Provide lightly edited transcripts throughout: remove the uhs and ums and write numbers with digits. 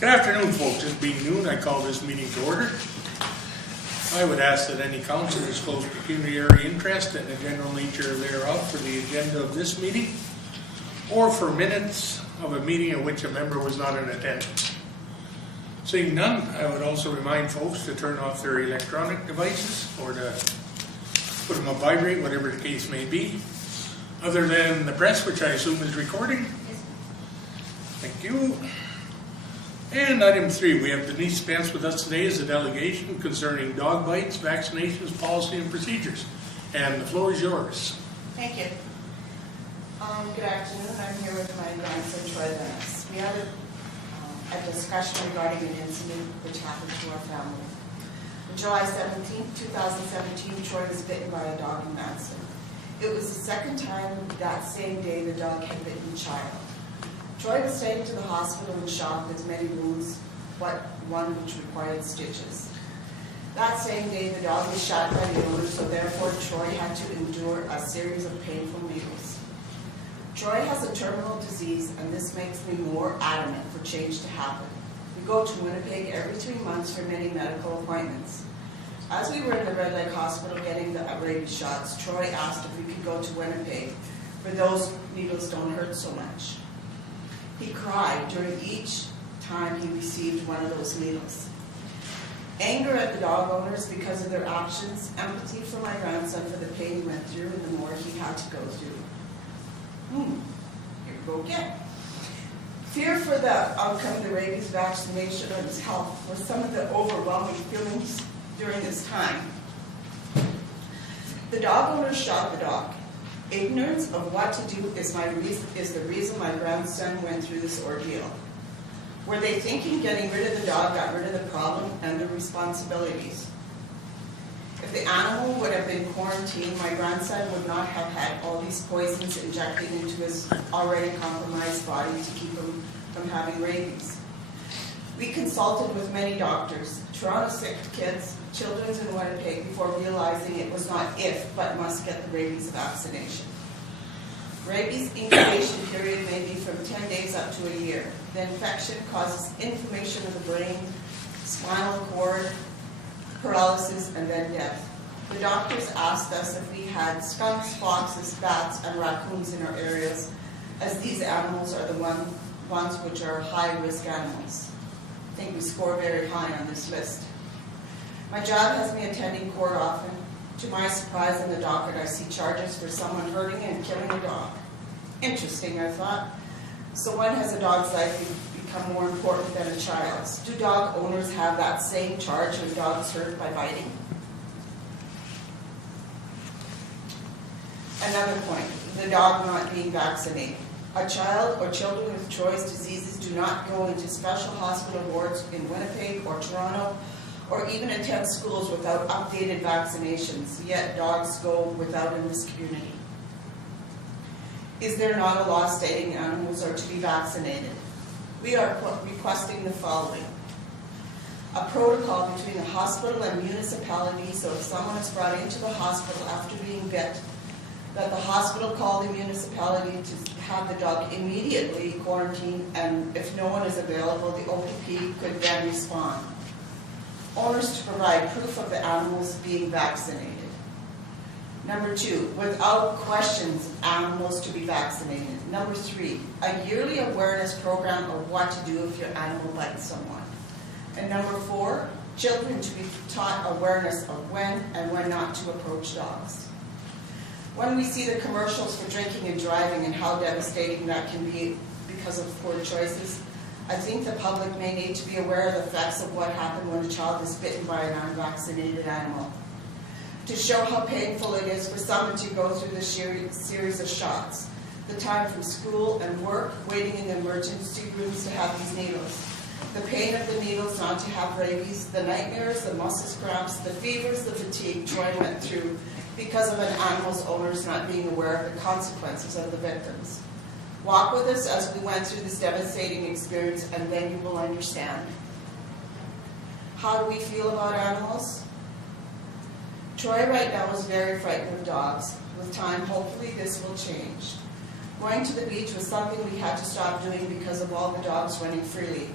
Good afternoon, folks. It being noon, I call this meeting to order. I would ask that any council disclose pecuniary interest and the general nature thereof for the agenda of this meeting, or for minutes of a meeting at which a member was not in attendance. Seeing none, I would also remind folks to turn off their electronic devices or to put them on vibrate, whatever the case may be. Other than the press, which I assume is recording. Thank you. And item 3, we have Denise Spence with us today as a delegation concerning dog bites, vaccinations, policy, and procedures. And the floor is yours. Thank you. Good afternoon. I'm here with my grandson, Troy Dennis. We had a discussion regarding an incident which happened to our family. On July 17, 2017, Troy was bitten by a dog in Manson. It was the second time that same day the dog had bitten a child. Troy was taken to the hospital in shock with many wounds, but one which required stitches. That same day, the dog was shot by the owner, so therefore Troy had to endure a series of painful needles. Troy has a terminal disease, and this makes me more adamant for change to happen. We go to Winnipeg every 3 months for many medical appointments. As we were in the Red Lake Hospital getting the rabies shots, Troy asked if we could go to Winnipeg, for those needles don't hurt so much. He cried during each time he received one of those needles. Anger at the dog owners because of their actions, empathy for my grandson for the pain he went through and the more he had to go through. Here we go again. Fear for the outcome of the rabies vaccination or his health were some of the overwhelming feelings during this time. The dog owners shot the dog. Ignorance of what to do is the reason my grandson went through this ordeal. Were they thinking getting rid of the dog got rid of the problem and the responsibilities? If the animal would have been quarantined, my grandson would not have had all these poisons injected into his already compromised body to keep him from having rabies. We consulted with many doctors, Toronto sick kids, children's in Winnipeg, before realizing it was not if, but must get the rabies vaccination. Rabies incubation period may be from 10 days up to a year. The infection causes inflammation of the brain, spinal cord, paralysis, and then death. The doctors asked us if we had skunks, foxes, bats, and raccoons in our areas, as these animals are the ones which are high-risk animals. I think we score very high on this list. My job has me attending court often. To my surprise, in the docket, I see charges for someone hurting and killing a dog. Interesting, I thought. So when has a dog's life become more important than a child's? Do dog owners have that same charge when dogs hurt by biting? Another point, the dog not being vaccinated. A child or children with Troy's diseases do not go into special hospital wards in Winnipeg or Toronto, or even attend schools without updated vaccinations, yet dogs go without in this community. Is there not a law stating animals are to be vaccinated? We are requesting the following. A protocol between the hospital and municipality, so if someone is brought into the hospital after being bit, that the hospital call the municipality to have the dog immediately quarantined, and if no one is available, the OPP could then respond. Owners to provide proof of the animals being vaccinated. Number 2, without questions, animals to be vaccinated. Number 3, a yearly awareness program of what to do if your animal bites someone. And number 4, children to be taught awareness of when and when not to approach dogs. When we see the commercials for drinking and driving and how devastating that can be because of poor choices, I think the public may need to be aware of the effects of what happened when a child is bitten by an unvaccinated animal. To show how painful it is for someone to go through this series of shots, the time from school and work, waiting in the emergency rooms to have these needles, the pain of the needles not to have rabies, the nightmares, the muscle cramps, the fevers, the fatigue Troy went through because of an animal's owners not being aware of the consequences of the victims. Walk with us as we went through this devastating experience, and then you will understand. How do we feel about animals? Troy right now is very frightened of dogs. With time, hopefully this will change. Going to the beach was something we had to stop doing because of all the dogs running freely.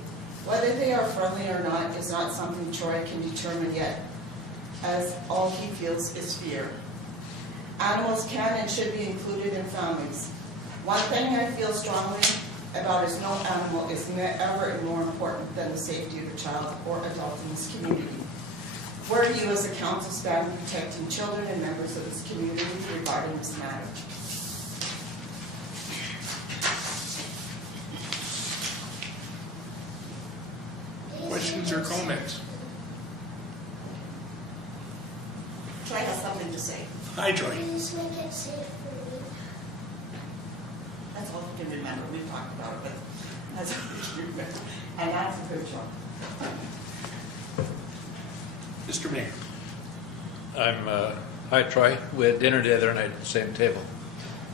Whether they are friendly or not is not something Troy can determine yet, as all he feels is fear. Animals can and should be included in families. One thing I feel strongly about is no animal is ever more important than the safety of a child or adult in this community. Where are you as a council stand protecting children and members of this community regarding this matter? Questions or comments? Troy has something to say. Hi, Joy. Please make it safe for me. That's all you can remember. We talked about it, but that's all you can remember. And that's a good job. Mr. Mayor. Hi Troy, we had dinner the other night at the same table.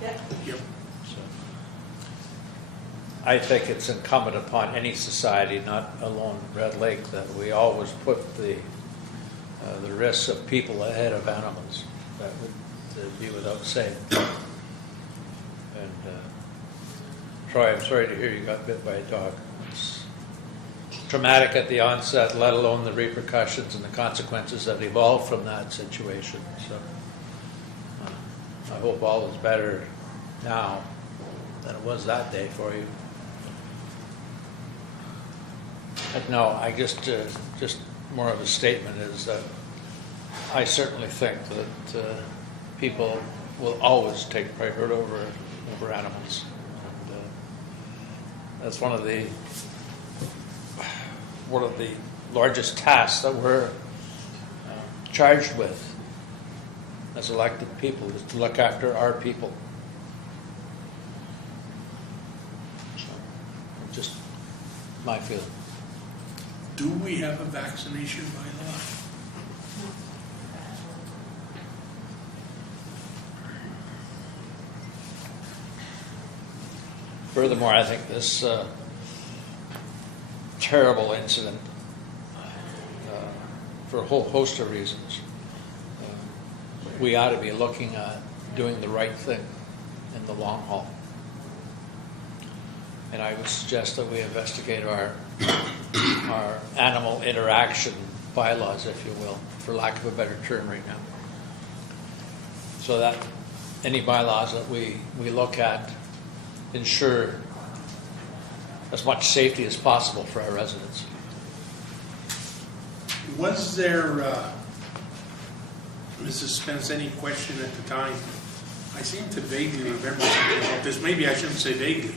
Yeah. Yep. So I think it's incumbent upon any society, not alone Red Lake, that we always put the risks of people ahead of animals. That would be without saying. And Troy, I'm sorry to hear you got bit by a dog. It's traumatic at the onset, let alone the repercussions and the consequences that evolve from that situation. So I hope all is better now than it was that day for you. But no, I just more of a statement is that I certainly think that people will always take priority over animals. And that's one of the largest tasks that we're charged with as elected people, is to look after our people. Just my feeling. Do we have a vaccination bylaw? Furthermore, I think this terrible incident, for a whole host of reasons, we ought to be looking at doing the right thing in the long haul. And I would suggest that we investigate our animal interaction bylaws, if you will, for lack of a better term right now. So that any bylaws that we look at ensure as much safety as possible for our residents. Was there, Mrs. Spence, any question at the time? I seem to vaguely remember something about this. Maybe I shouldn't say vaguely.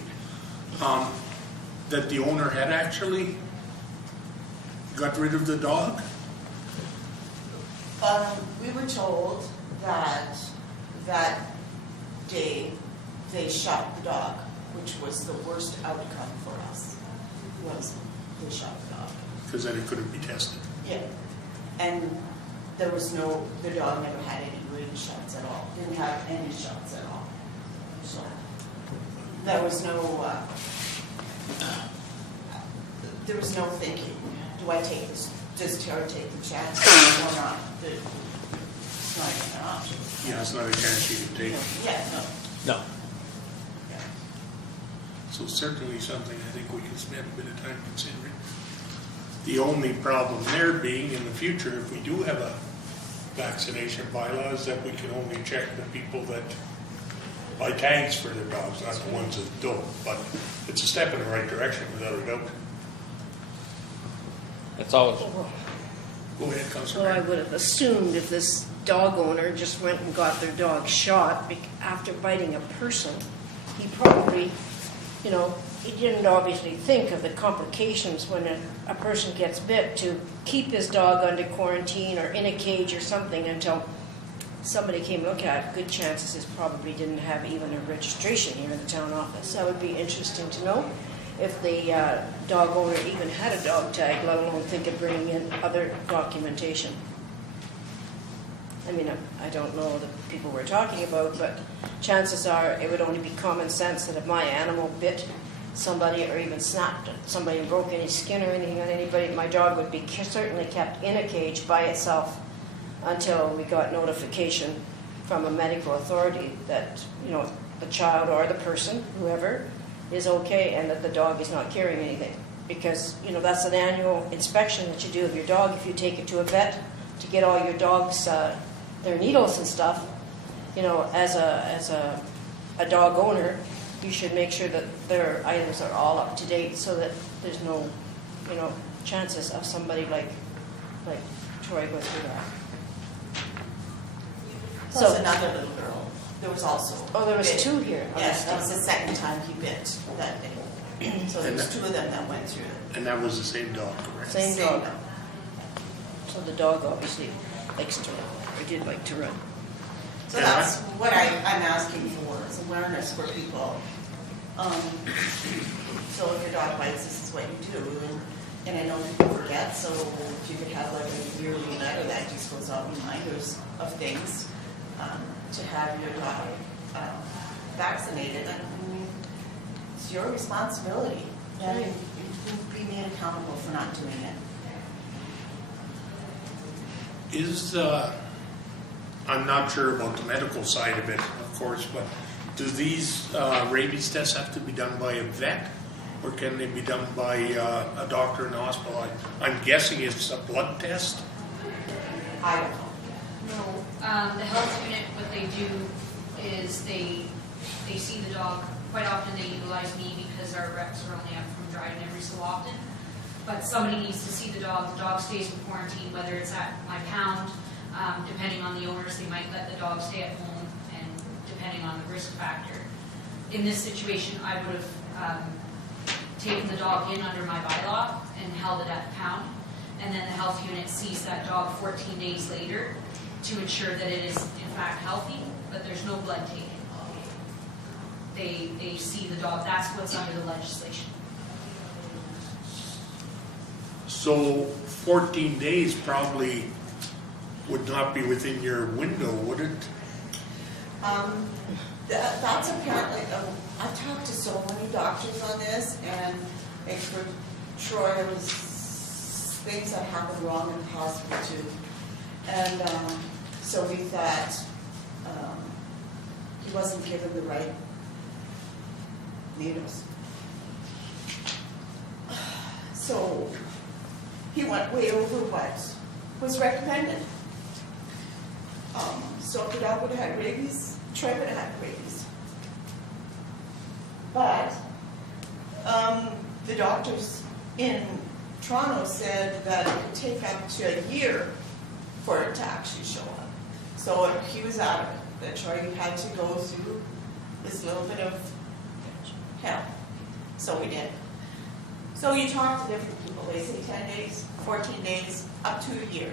That the owner had actually got rid of the dog? We were told that that day they shot the dog, which was the worst outcome for us, was they shot the dog. Because then it couldn't be tested. Yeah. And the dog never had any wound shots at all, didn't have any shots at all. So there was no thinking, do I take this, does Tara take the chance or not? It's not even an option. Yeah, it's not a chance you can take. Yeah, no. No. Yeah. So certainly something I think we can spend a bit of time considering. The only problem there being in the future, if we do have a vaccination bylaw, is that we can only check the people that buy tags for their dogs, not the ones that don't. But it's a step in the right direction without a doubt. It's always, Go ahead, Councilor. Well, I would have assumed if this dog owner just went and got their dog shot after biting a person, he probably, he didn't obviously think of the complications when a person gets bit, to keep his dog under quarantine or in a cage or something until somebody came look at it. Good chances is probably didn't have even a registration here in the town office. That would be interesting to know if the dog owner even had a dog tag, let alone think of bringing in other documentation. I mean, I don't know the people we're talking about, but chances are it would only be common sense that if my animal bit somebody or even snapped at somebody and broke any skin or anything on anybody, my dog would be certainly kept in a cage by itself until we got notification from a medical authority that, the child or the person, whoever, is okay and that the dog is not carrying anything. Because, you know, that's an annual inspection that you do of your dog if you take it to a vet to get all your dogs, their needles and stuff. You know, as a dog owner, you should make sure that their items are all up to date so that there's no, you know, chances of somebody like Troy going through that. Plus So- another little girl, there was also. Oh, there was bit. two here. on Yes, this that was day. the second time he bit that day. So there was two of them that went through it. And that was the same dog, correct? Same dog. So the dog obviously likes to run, or did like to run. So that's what I'm asking for, is awareness for people. So if your dog bites, this is what you do. And I know people forget, so if you could have like a yearly letter that just goes out, reminders of things, to have your dog vaccinated, and it's your responsibility. And you can be made accountable for not doing it. Is, I'm not sure about the medical side of it, of course, but do these rabies tests have to be done by a vet? Or can they be done by a doctor in the hospital? I'm guessing it's a blood test. I don't know. No, the health unit, what they do is they see the dog. Quite often they utilize me because our reps are only up from Dryden every so often. But somebody needs to see the dog stays in quarantine, whether it's at my pound, depending on the owners, they might let the dog stay at home, and depending on the risk factor. In this situation, I would have taken the dog in under my bylaw and held it at the pound, and then the health unit sees that dog 14 days later to ensure that it is in fact healthy, but there's no blood taken. They see the dog, that's what's under the legislation. So 14 days probably would not be within your window, would it? That's apparently, I've talked to so many doctors on this, and for Troy, there was things that happened wrong in the hospital too. And so we thought he wasn't given the right needles. So he went way over what was recommended. So if the dog would have had rabies, Troy would have had rabies. But the doctors in Toronto said that it could take up to a year for it to actually show up. So he was adamant that Troy had to go through this little bit of hell. So we did. So you talk to different people, they say 10 days, 14 days, up to a year.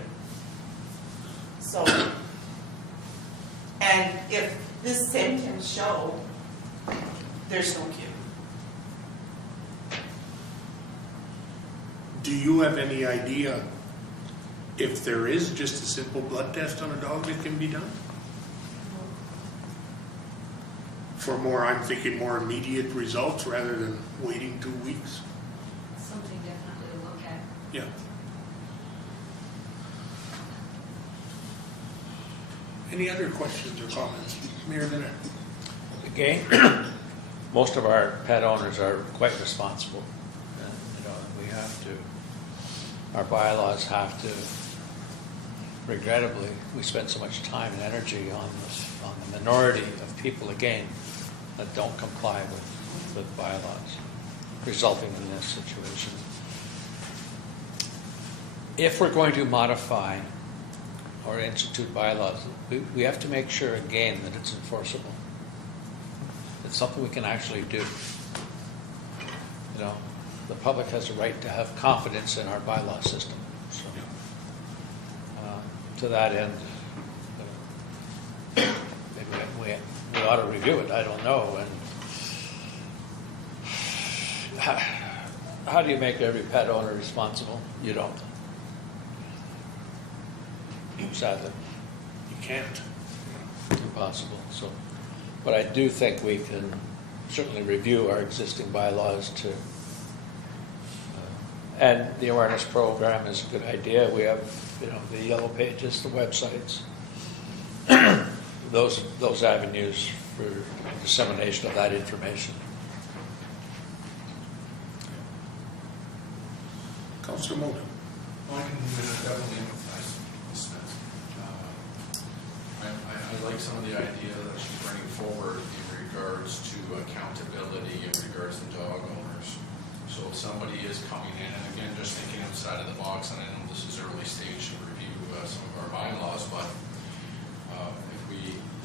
So, and if this symptoms show, there's no cure. Do you have any idea if there is just a simple blood test on a dog that can be done? For more, I'm thinking more immediate results rather than waiting 2 weeks. Something definitely to look at. Yeah. Any other questions or comments? Mayor Linner? Again, most of our pet owners are quite responsible. And, you know, we have to, our bylaws have to, regrettably, we spend so much time and energy on the minority of people, again, that don't comply with bylaws, resulting in this situation. If we're going to modify or institute bylaws, we have to make sure, again, that it's enforceable. It's something we can actually do. You know, the public has a right to have confidence in our bylaw system. So, to that end, maybe we ought to review it. I don't know. And how do you make every pet owner responsible? You don't. Sadly. You can't. Impossible. So, but I do think we can certainly review our existing bylaws to, and the awareness program is a good idea. We have, you know, the yellow pages, the websites, those avenues for dissemination of that information. Councillor Moda. Well, I can definitely empathize with Smith. I like some of the idea that she's bringing forward in regards to accountability in regards to dog owners. So if somebody is coming in, and again, just thinking outside of the box, and I know this is early stage to review some of our bylaws, but if we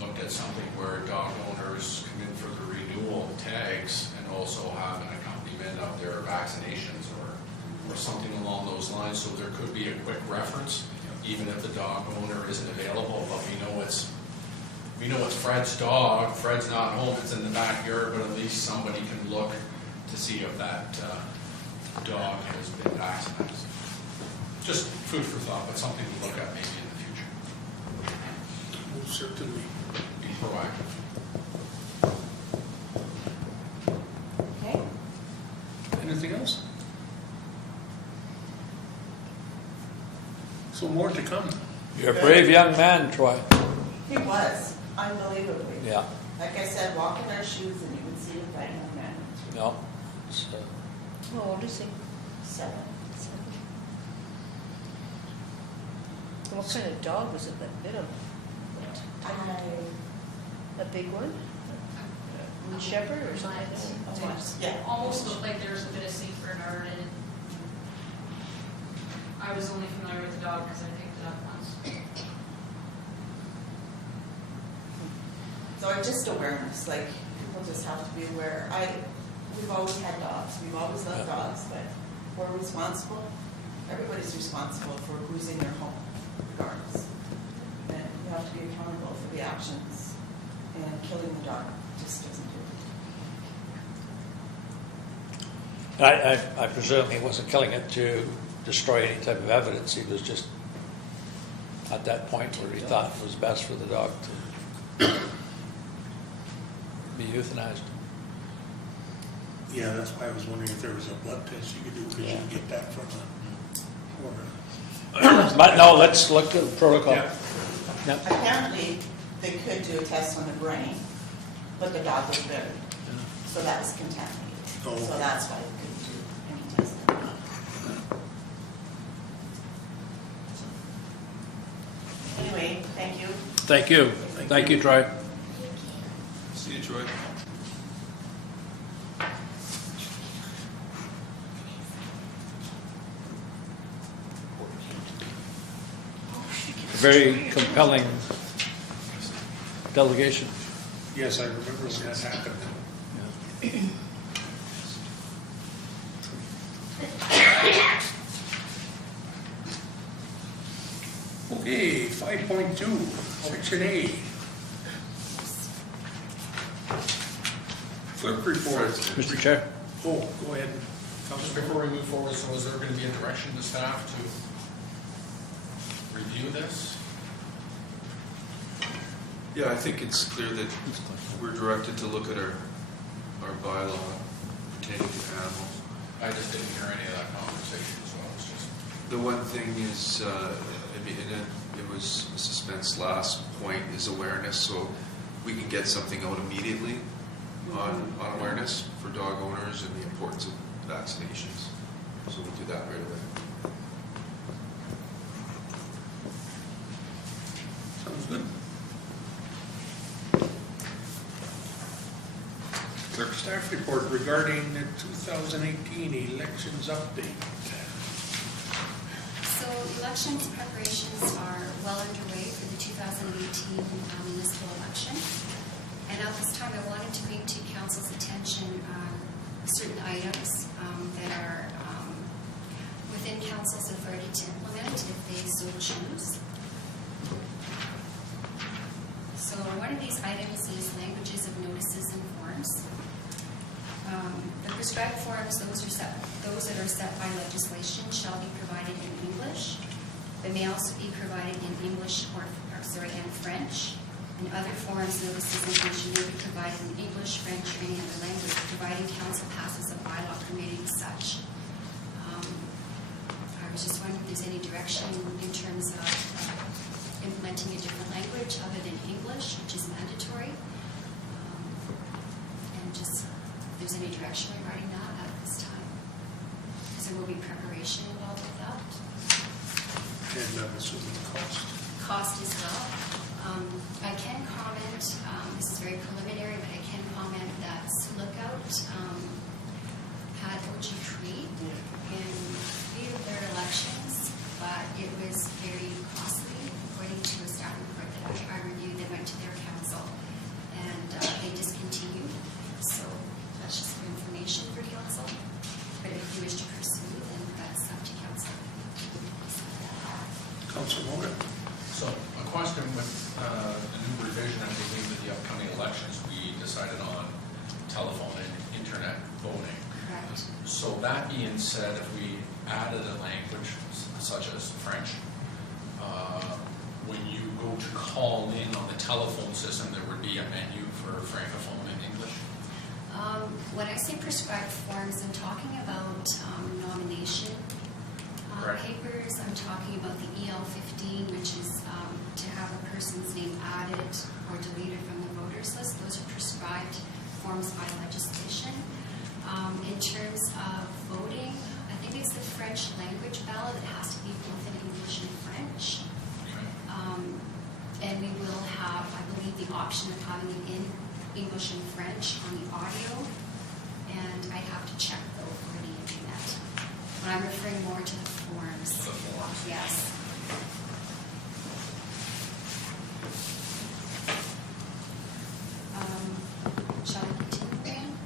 looked at something where dog owners come in for the renewal tags and also have an accompaniment of their vaccinations or something along those lines, so there could be a quick reference, even if the dog owner isn't available, but we know it's Fred's dog, Fred's not home, it's in the backyard, but at least somebody can look to see if that dog has been vaccinated. Just food for thought, but something to look at maybe in the future. Most certainly. Be proactive. Okay? Anything else? So more to come. You're a brave young man, Troy. He was, unbelievably. Yeah, Like I said, walk in our shoes and you would see the fight young man. no. It's, How old is he? 7. What kind of dog was it that bit him? A big one? A shepherd or something? Yeah. Almost looked like there was a bit of St. Bernard in it. I was only familiar with the dog because I picked it up once. So just awareness, like, people just have to be aware. We've always had dogs, we've always loved dogs, but we're responsible. Everybody's responsible for who's in their home, regardless. And you have to be accountable for the actions, and killing the dog just doesn't do it. I presume he wasn't killing it to destroy any type of evidence. He was just at that point where he thought it was best for the dog to be euthanized. Yeah, that's why I was wondering if there was a blood test you could do, because you can get that from a, But no, let's look at the protocol. Yeah. Yeah. Apparently, they could do a test on the brain, but the dog was buried, so that was contaminated. Oh. So that's why they couldn't do any testing. Anyway, thank you. Thank you. Thank you, Troy. See you, Troy. Very compelling delegation. yes, I remember when that happened. Okay, 5.2, Section A. Clerk report. Mr. Chair? Oh, go ahead. Just Councilor. before we move forward, so is there going to be a direction to staff to review this? Yeah, I think it's clear that we're directed to look at our bylaw pertaining to animals. I just didn't hear any of that conversation, so I was just. The one thing is, I mean, and it was suspense last point, is awareness, so we can get something out immediately on awareness for dog owners and the importance of vaccinations. So we'll do that right away. Sounds good. Clerk staff report regarding the 2018 elections update. So elections preparations are well underway for the 2018 municipal election. And at this time, I wanted to bring to council's attention certain items that are within council's authority to implement if they so choose. So one of these items is languages of notices and forms. The prescribed forms, those that are set by legislation, shall be provided in English. They may also be provided in English and French. And other forms, notices, and information may be provided in English, French, or any other language, providing council passes a bylaw permitting such. I was just wondering if there's any direction in terms of implementing a different language other than English, which is mandatory. And just if there's any direction regarding that at this time. Because there will be preparation involved with that. And I'm assuming the cost. Cost as well. I can comment, this is very preliminary, but I can comment that Lookout had OG3 in 3 of their elections, but it was very costly, according to a staff report that I reviewed that went to their council, and they discontinued. So that's just for information for council. But if you wish to pursue, then that's up to council. Council Moda. So a question with the new revision, I believe, with the upcoming elections, we decided on telephone and internet voting. Correct. So that being said, if we added a language such as French, when you go to call in on the telephone system, there would be a menu for Francophone and English? When I say prescribed forms, I'm talking about nomination Correct. papers. I'm talking about the EL15, which is to have a person's name added or deleted from the voters list. Those are prescribed forms by legislation. In terms of voting, I think it's the French language ballot that has to be both in English and French. Okay. And we will have, I believe, the option of having it in English and French on the audio. And I'd have to check though for the internet. But I'm referring more to the forms. The forms. Yes. Shall I continue then?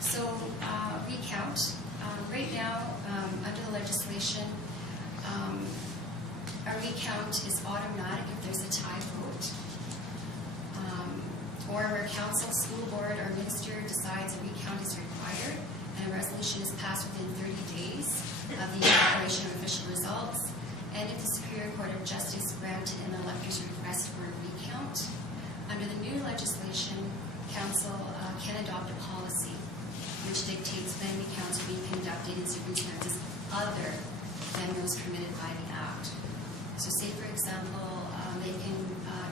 So, recount. Right now, under the legislation, a recount is automatic if there's a tie vote. Or where council, school board, or minister decides a recount is required, and a resolution is passed within 30 days of the evaluation of official results, and if the Superior Court of Justice granted an elector's request for a recount. Under the new legislation, council can adopt a policy which dictates when recounts are being conducted in circumstances other than those permitted by the Act. So say, for example, they can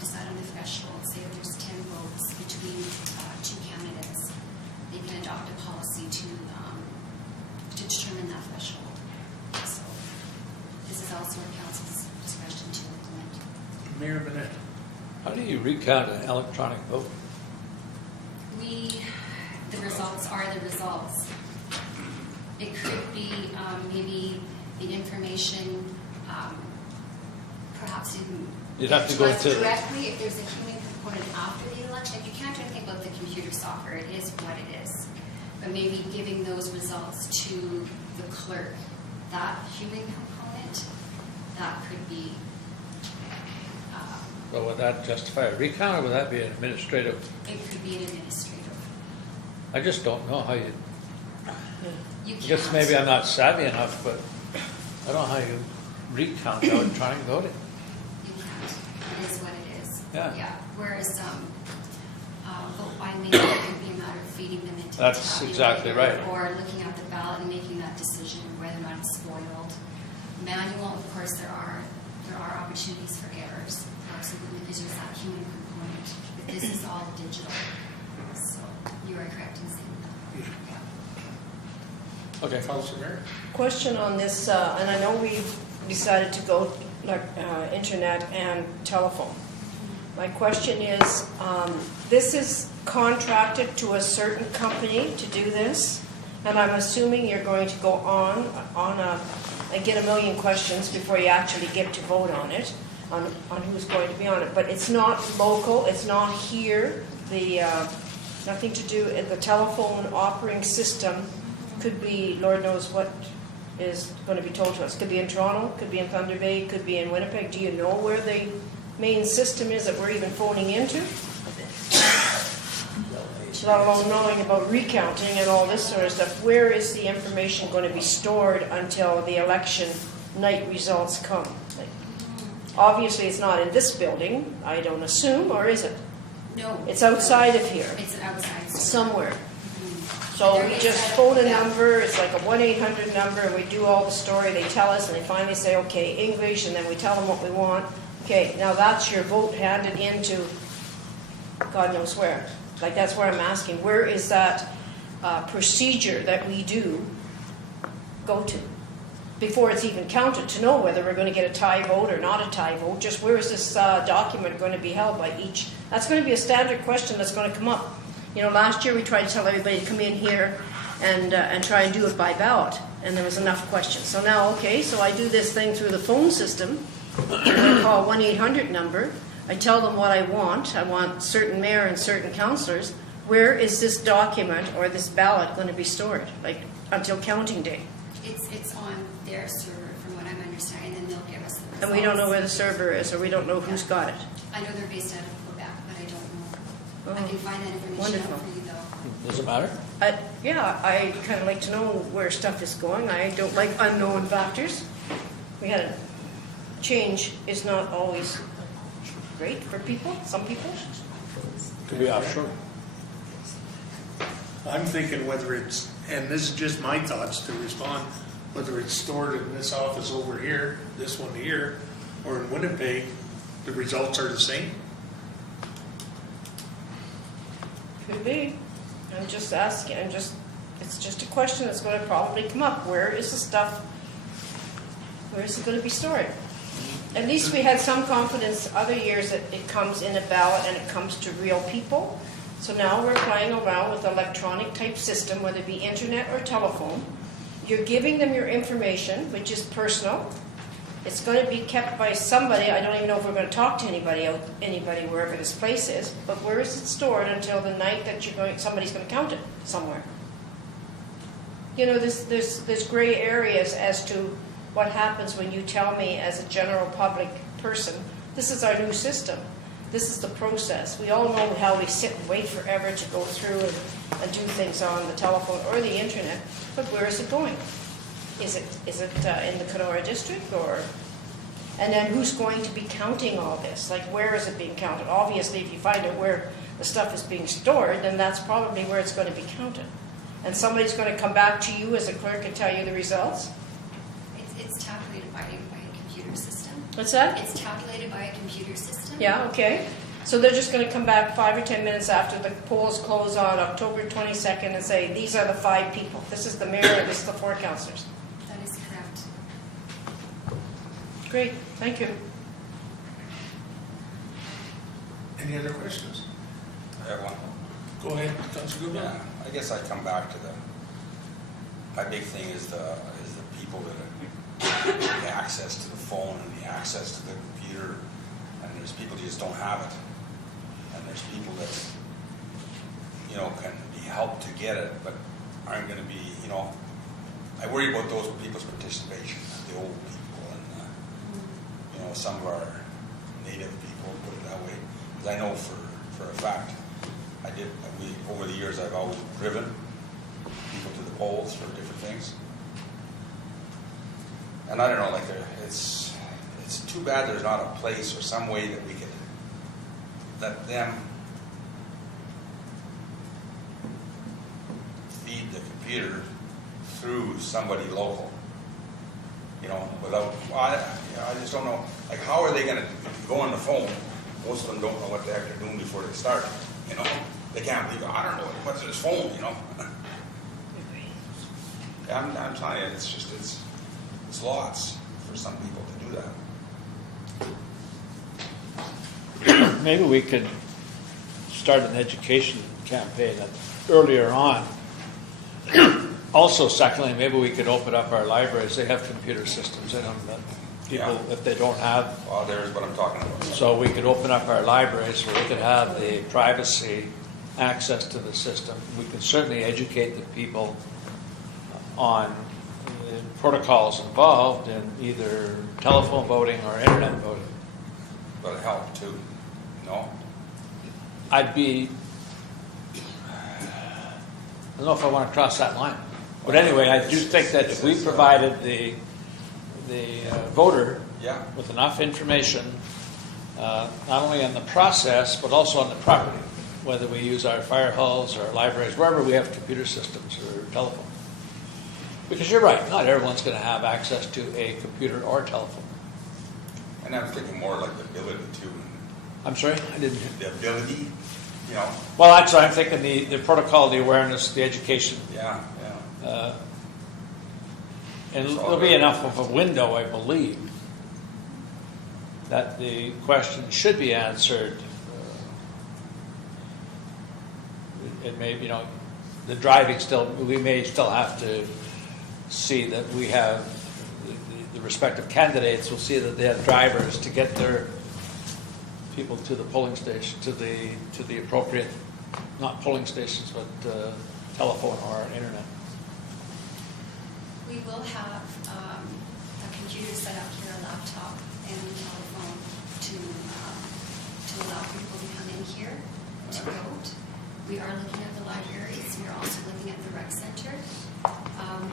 decide on the threshold, say if there's 10 votes between 2 candidates, they can adopt a policy to determine that threshold. So this is also a council's discretion to implement. Mayor Bennett. How do you recount an electronic vote? The results are the results. It could be maybe the information perhaps didn't You'd have to get go us to- directly if there's a human component after the election. You can't do anything about the computer software. It is what it is. But maybe giving those results to the clerk, that human component, that could be Well, would that justify a recount, or would that be an administrative? it could be an administrative. I just don't know how you, You I can't. guess maybe I'm not savvy enough, but I don't know how you recount electronic voting. You can't. It is what it is. Yeah. Whereas vote by mail could be a matter of feeding them into the That's exactly right. Or looking at the ballot and making that decision whether or not it's spoiled. Manual, of course, there are opportunities for errors, absolutely, because there's that human component. But this is all digital. So you are correct in saying that. Yeah. Okay. Council Mayor. Question on this, and I know we've decided to go like internet and telephone. My question is, this is contracted to a certain company to do this, and I'm assuming you're going to go on and get a million questions before you actually get to vote on it, on who's going to be on it. But it's not local, it's not here. Nothing to do, the telephone operating system could be, Lord knows what is going to be told to us. Could be in Toronto, could be in Thunder Bay, could be in Winnipeg. Do you know where the main system is that we're even phoning into? Let alone knowing about recounting and all this sort of stuff. Where is the information going to be stored until the election night results come? Obviously, it's not in this building, I don't assume, or is it? No. It's outside of here, It's outside. somewhere. Mhm. So There we is just that- phone a yeah. number, it's like a 1-800 number, and we do all the story, they tell us, and they finally say, okay, English, and then we tell them what we want. Okay, now that's your vote handed into God knows where. Like, that's where I'm asking, where is that procedure that we do go to before it's even counted, to know whether we're going to get a tie vote or not a tie vote. Just where is this document going to be held by each? That's going to be a standard question that's going to come up. You know, last year we tried to tell everybody to come in here and try and do it by ballot, and there was enough questions. So now, okay, so I do this thing through the phone system. I call 1-800 number. I tell them what I want. I want certain mayor and certain councillors. Where is this document or this ballot going to be stored? Like until counting day. It's on their server, from what I'm understanding, and they'll give us the results. And we don't know where the server is, or we don't know who's got it. I know they're based out of Quebec, but I don't know. I Oh, can find that information wonderful. out for you, though. Does it matter? Yeah, I kind of like to know where stuff is going. I don't like unknown factors. We had a change is not always great for people, some people. To be offshore. I'm thinking whether it's, and this is just my thoughts to respond, whether it's stored in this office over here, this one here, or in Winnipeg, the results are the same. Could be. I'm just asking, it's just a question that's going to probably come up. Where is the stuff, where is it going to be stored? At least we had some confidence other years that it comes in a ballot and it comes to real people. So now we're playing around with electronic type system, whether it be internet or telephone. You're giving them your information, which is personal. It's going to be kept by somebody. I don't even know if we're going to talk to anybody wherever this place is. But where is it stored until the night that somebody's going to count it somewhere? You know, there's gray areas as to what happens when you tell me as a general public person, this is our new system. This is the process. We all know how we sit and wait forever to go through and do things on the telephone or the internet. But where is it going? Is it in the Kenora district or? And then who's going to be counting all this? Like where is it being counted? Obviously, if you find out where the stuff is being stored, then that's probably where it's going to be counted. And somebody's going to come back to you as a clerk and tell you the results. It's tabulated by a computer system. What's that? It's tabulated by a computer system. Yeah, okay. So they're just going to come back 5 or 10 minutes after the polls close on October 22nd and say, these are the 5 people. This is the mayor, this is the 4 councillors. That is correct. Great, thank you. Any other questions? I have one. Go ahead, Councilor Goodman. Yeah, I guess I come back to my big thing is the people that have the access to the phone and the access to the computer, and there's people who just don't have it, and there's people that, you know, can be helped to get it, but aren't going to be, you know, I worry about those people's participation, the old people, and you know, some of our native people, put it that way, because I know for a fact, over the years I've always driven people to the polls for different things. And I don't know, like it's too bad there's not a place or some way that we could let them feed the computer through somebody local. You know, without, I just don't know, like how are they going to go on the phone? Most of them don't know what the heck they're doing before they start, you know? They can't believe, I don't know what's in his phone, you know? I'm telling you, it's lots for some people to do that. Maybe we could start an education campaign earlier on. Also, secondly, maybe we could open up our libraries. They have computer systems in them that people, if they don't have. Well, there's what I'm talking about. So we could open up our libraries where we could have the privacy access to the system. We can certainly educate the people on the protocols involved in either telephone voting or internet voting. But it helped too, no? I don't know if I want to cross that line. But anyway, I do think that if we provided the voter Yeah. with enough information, not only on the process, but also on the property, whether we use our fire halls or libraries, wherever we have computer systems or telephone. Because you're right, not everyone's going to have access to a computer or telephone. And I'm thinking more like the ability to, I'm sorry? I didn't. the ability, you know? Well, that's what I'm thinking, the protocol, the awareness, the education. Yeah. And there'll be enough of a window, I believe, that the question should be answered. It may, the driving we may still have to see that we have, the respective candidates will see that they have drivers to get their people to the polling station, to the appropriate, not polling stations, but telephone or internet. We will have a computer set up here, a laptop and a telephone to allow people to come in here to vote. We are looking at the libraries. We are also looking at the rec center.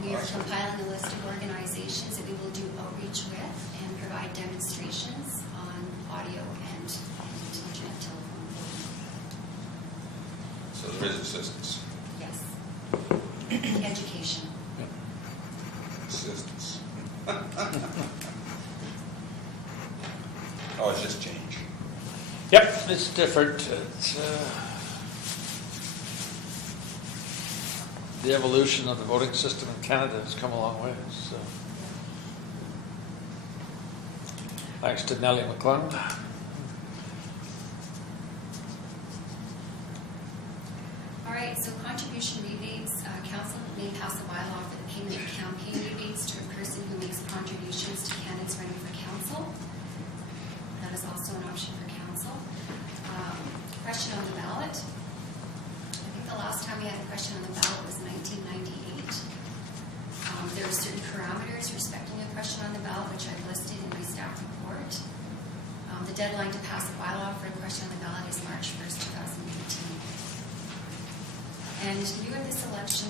We are compiling a list of organizations that we will do outreach with and provide demonstrations on audio and internet telephone voting. So there is assistance. Yes. Education. Assistance. Oh, it's just change. Yep, it's different. It's the evolution of the voting system in Canada has come a long way. So, thanks to Nellie McClung. All right, so contribution rebates, council may pass a bylaw for the payment of campaign rebates to a person who makes contributions to candidates running for council. That is also an option for council. Question on the ballot. I think the last time we had a question on the ballot was 1998. There are certain parameters respecting a question on the ballot, which I've listed in my staff report. The deadline to pass a bylaw for a question on the ballot is March 1st, 2018. And new in this election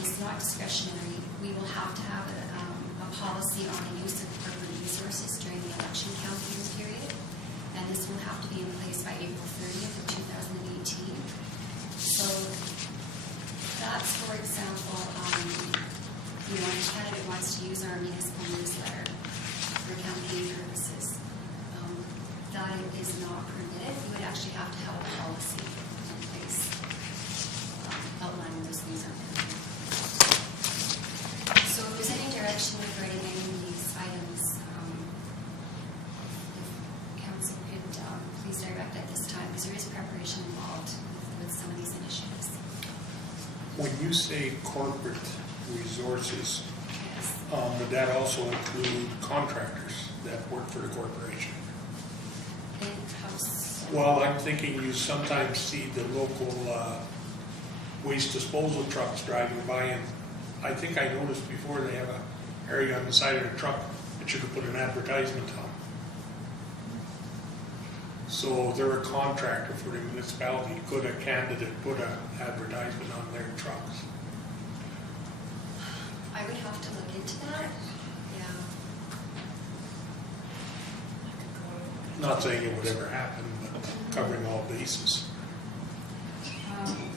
is not discretionary. We will have to have a policy on the use of corporate resources during the election campaign period. And this will have to be in place by April 30th of 2018. So that's, for example, if a candidate wants to use our municipal newsletter for campaign purposes, that is not permitted. You would actually have to have a policy in place outlining those things. So if there's any direction regarding any of these items, if council could please direct at this time, because there is preparation involved with some of these initiatives. When you say corporate resources, Yes. would that also include contractors that work for the corporation? In-house. Well, I'm thinking you sometimes see the local waste disposal trucks driving by, and I think I noticed before they have an area on the side of the truck that you could put an advertisement on. So they're a contractor for the municipality. Could a candidate put an advertisement on their trucks? I would have to look into that. Yeah. Not saying it would ever happen, but covering all bases.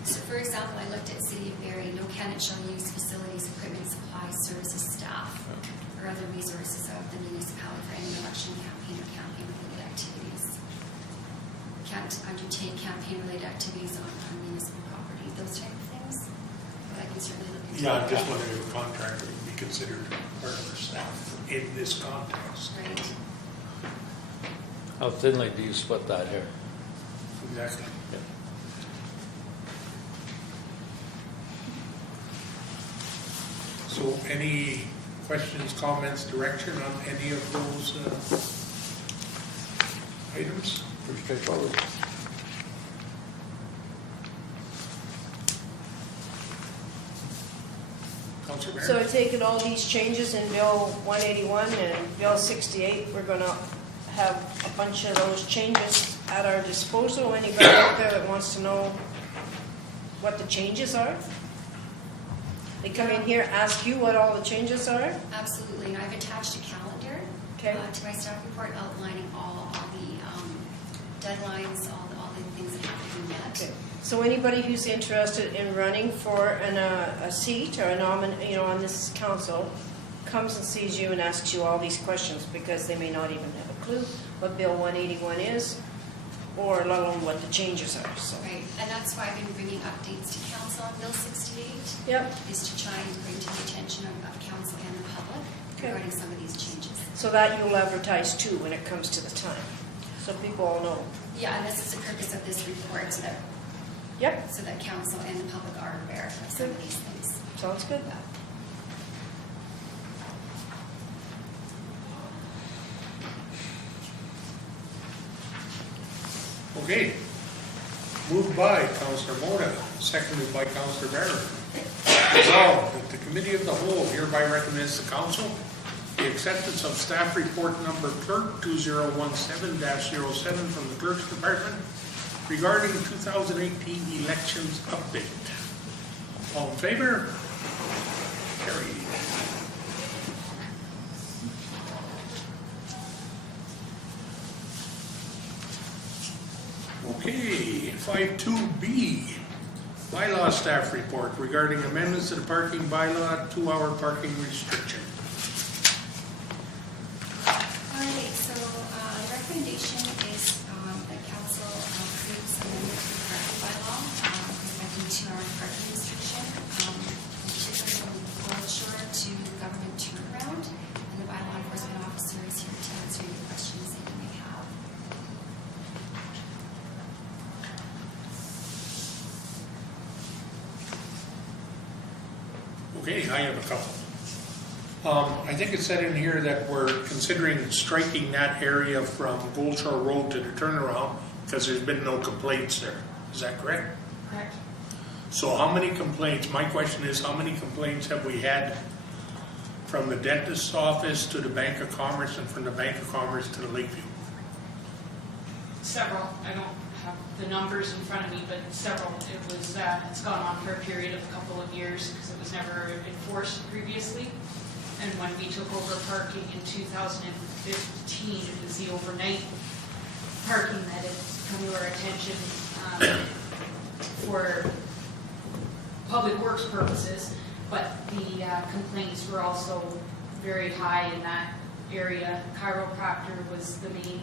So for example, I looked at City of Barrie, no candidate shall use facilities, equipment, supplies, services, staff, or other resources of the municipality for any election campaign or campaign-related activities. Can't undertake campaign-related activities on municipal property, those type of things. But I can certainly look into Yeah, I'm that. just wondering if a contractor would be considered part of our staff in this context. Right. How thinly do you split that here? Exactly. So any questions, comments, direction on any of those items? Pretty straightforward. Councilor So I Mayor? take it all these changes in Bill 181 and Bill 68, we're going to have a bunch of those changes at our disposal. Anybody out there that wants to know what the changes are? They come in here, ask you what all the changes are? Absolutely, and I've attached a calendar Okay. to my staff report outlining all the deadlines, all the things that have to be met. Okay. So anybody who's interested in running for a seat or a on this council comes and sees you and asks you all these questions because they may not even have a clue what Bill 181 is or let alone what the changes are. So Right, and that's why I've been bringing updates to council on Bill 68. Yep. is to try and bring to the attention of council and the public Okay. regarding some of these changes. So that you'll advertise too when it comes to the time, so people all know. Yeah, and this is the purpose of this report, Yep, so that council and the public are aware of some of these things. sounds good. Okay. Moved by Councillor Mota, seconded by Councillor Barron. Resolved that the Committee of the Whole hereby recommends the Council the acceptance of staff report number clerk 2017-07 from the Clerk's Department regarding 2018 elections update. All in favor? Carried. Okay, 52B, bylaw staff report regarding amendments to the parking bylaw, 2-hour parking restriction. All right, so the recommendation is that council approves amendment to the parking bylaw, respecting 2-hour parking restriction, particularly from Gold Shore to government turnaround, and the bylaw enforcement officer is here to answer any questions that you may have. Okay, I have a couple. I think it said in here that we're considering striking that area from Gold Shore Road to the turnaround because there's been no complaints there. Is that correct? Correct. So how many complaints, my question is, how many complaints have we had from the dentist's office to the Bank of Commerce and from the Bank of Commerce to the Lakeview? Several. I don't have the numbers in front of me, but several. It was, it's gone on for a period of a couple of years because it was never enforced previously. And when we took over parking in 2015, it was the overnight parking that had come to our attention for public works purposes. But the complaints were also very high in that area. Chiropractor was the main.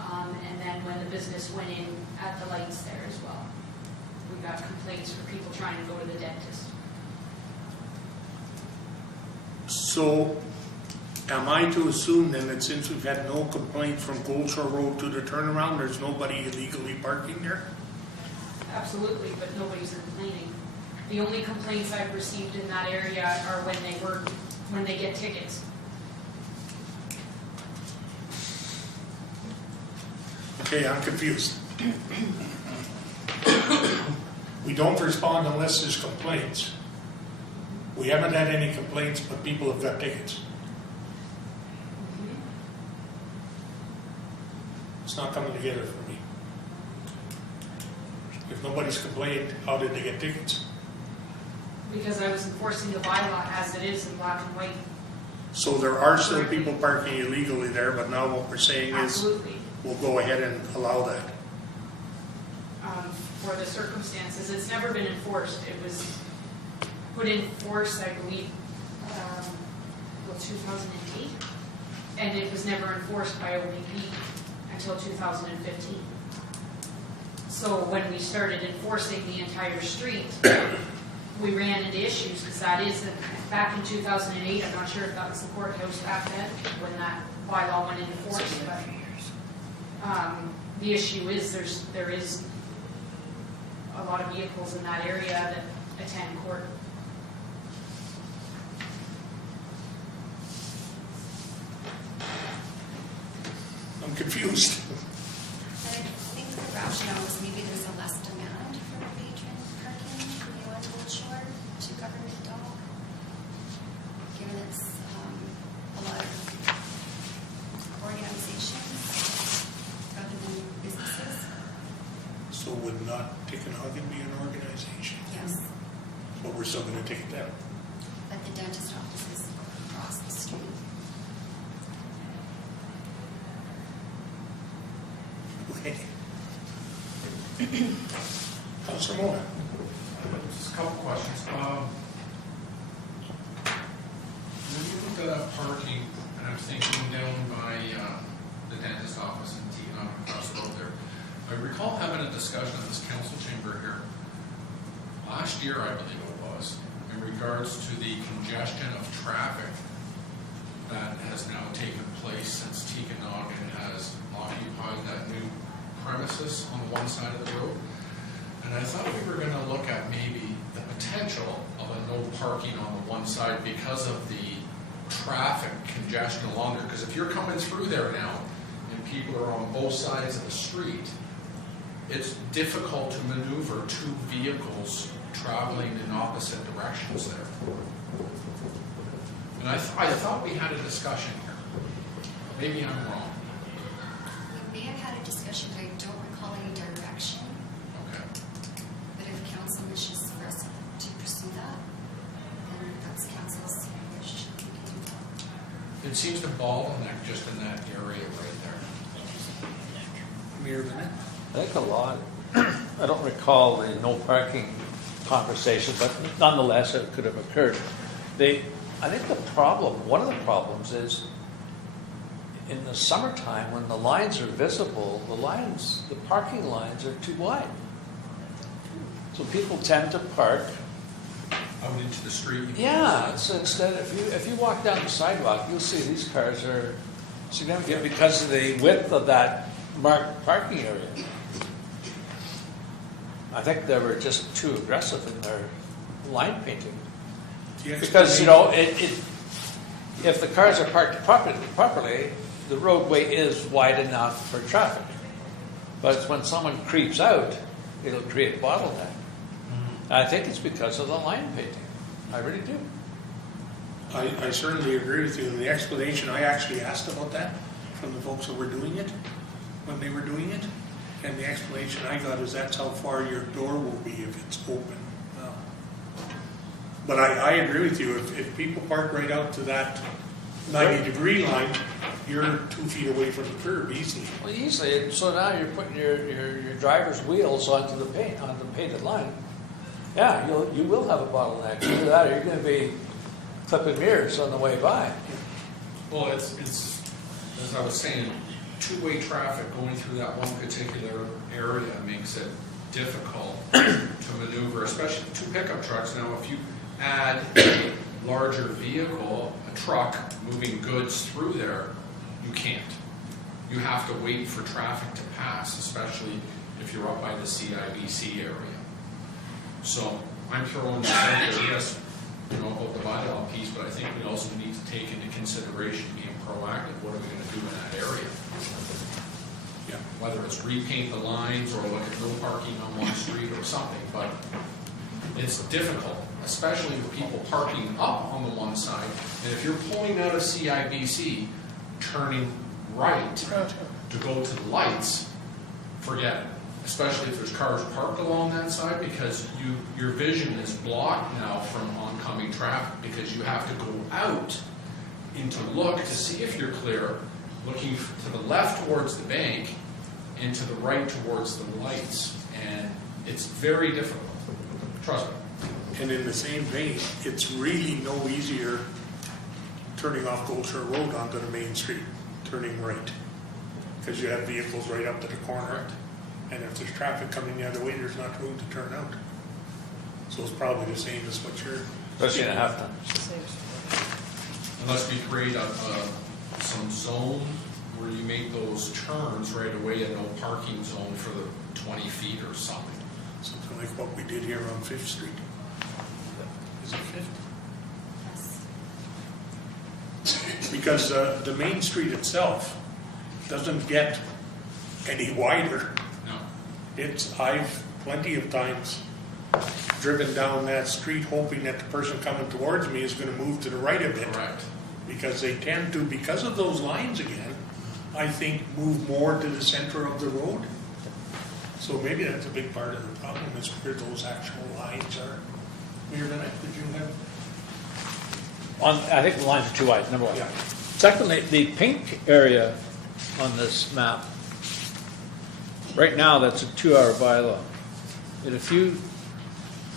And then when the business went in at the lights there as well. We got complaints for people trying to go to the dentist. So am I to assume then that since we've had no complaints from Gold Shore Road to the turnaround, there's nobody illegally parking there? Absolutely, but nobody's complaining. The only complaints I've received in that area are when they get tickets. Okay, I'm confused. We don't respond unless there's complaints. We haven't had any complaints, but people have got tickets. It's not coming together for me. If nobody's complained, how did they get tickets? Because I was enforcing the bylaw as it is in black and white. So there are still people parking illegally there, but now what we're saying is Absolutely. we'll go ahead and allow that. For the circumstances, it's never been enforced. It was put in force, I believe, 2008, and it was never enforced by OPP until 2015. So when we started enforcing the entire street, we ran into issues because that is, back in 2008, I'm not sure if that was the courthouse back then when that bylaw went into force, but the issue is there is a lot of vehicles in that area that attend court. I'm confused. And I think the rationale is maybe there's a less demand for patron parking on Gold Shore to government dog, given it's a lot of organizations rather than businesses. So would not Tikanagan be an organization? Yes, But we're still going to take it down. but the dentist office is across the street. Okay. Councilor Mona. Just a couple questions. When you looked at that parking, and I'm thinking down by the dentist office and Tikanagan across the road there, I recall having a discussion in this council chamber here last year, I believe it was, in regards to the congestion of traffic that has now taken place since Tikanagan has occupied that new premises on one side of the road. And I thought we were gonna look at maybe the potential of a no parking on the one side because of the traffic congestion along there. Because if you're coming through there now and people are on both sides of the street, it's difficult to maneuver two vehicles traveling in opposite directions there. And I thought we had a discussion here. Maybe I'm wrong. We may have had a discussion, but I don't recall any direction. Okay. But if council wishes for us to pursue that, then that's council's wish. We can do that. It seems to bottleneck just in that area right there. Mayor Bennett? I think a lot, I don't recall the no parking conversation, but nonetheless, it could have occurred. I think the problem, one of the problems is in the summertime when the lines are visible, the parking lines are too wide. So people tend to park. Out into the street. Yeah, so instead, if you walk down the sidewalk, you'll see these cars are significant because of the width of that marked parking area. I think they were just too aggressive in their line painting. Because, if the cars are parked properly, the roadway is wide enough for traffic. But when someone creeps out, it'll create a bottleneck. I think it's because of the line painting. I really do. I certainly agree with you. And the explanation, I actually asked about that from the folks that were doing it, when they were doing it. And the explanation I got is that's how far your door will be if it's open. But I agree with you. If people park right out to that 90-degree line, you're 2 feet away from the curb easily. Well, easily. So now you're putting your driver's wheels onto the painted line. Yeah, you will have a bottleneck. Either that, or you're going to be clipping mirrors on the way by. Well, it's as I was saying, two-way traffic going through that one particular area makes it difficult to maneuver, especially two pickup trucks. Now, if you add a larger vehicle, a truck moving goods through there, you can't. You have to wait for traffic to pass, especially if you're up by the CIBC area. So I'm throwing that out there, yes, about the bylaw piece, but I think we also need to take into consideration being proactive. What are we going to do in that area? Yeah. Whether it's repaint the lines or look at no parking on one street or something, but it's difficult, especially with people parking up on the one side. And if you're pulling out of CIBC, turning right to go to the lights, forget it. Especially if there's cars parked along that side, because your vision is blocked now from oncoming traffic because you have to go out and to look to see if you're clear, looking to the left towards the bank and to the right towards the lights. And it's very difficult. Trust me. And in the same vein, it's really no easier turning off Gold Shore Road onto the main street, turning right. Because you have vehicles right up to the corner. And if there's traffic coming the other way, there's not room to turn out. So it's probably the same as what you're... Especially in a half ton. Unless we create some zone where you make those turns right away, a no parking zone for the 20 feet or something. Something like what we did here on 5th Street. Is it 5th? Yes. Because the main street itself doesn't get any wider. No. I've plenty of times driven down that street hoping that the person coming towards me is going to move to the right a bit. Correct. Because they tend to, because of those lines again, I think move more to the center of the road. So maybe that's a big part of the problem is where those actual lines are. Mayor Bennett, did you have? I think the lines are too wide, number one. Yeah. Secondly, the pink area on this map, right now that's a 2-hour bylaw. And if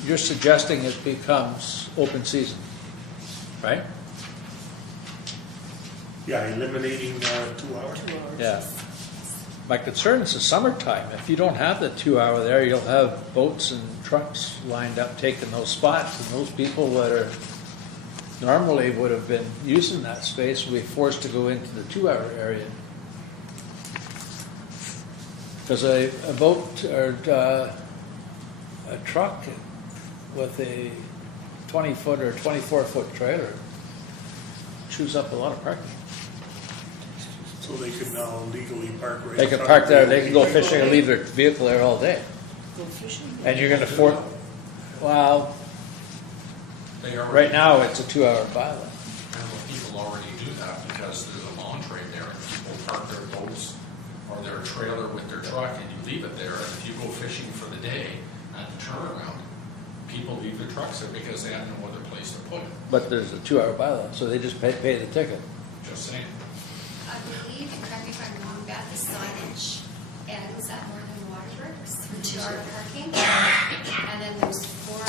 you're suggesting it becomes open season, right? Yeah, eliminating 2 hours. Yeah. My concern is the summertime. If you don't have the 2 hour there, you'll have boats and trucks lined up taking those spots, and those people that are normally would have been using that space will be forced to go into the 2 hour area. Because a boat or a truck with a 20-foot or 24-foot trailer chews up a lot of parking. So they could now legally park right. They in can front park of there, the they can go building. fishing and leave their vehicle there all day. Go fishing. And you're gonna well, They already. right now it's a 2 hour bylaw. And people already do that because there's a lawn trade there and people park their boats or their trailer with their truck and you leave it there. And if you go fishing for the day at the turnaround, people leave their trucks there because they have no other place to put it. But there's a 2 hour bylaw, so they just pay the ticket. Just saying. I believe, and correct me if I'm wrong, Beth, the signage ends at Northern Waterworks for 2 hour parking. And then there's 4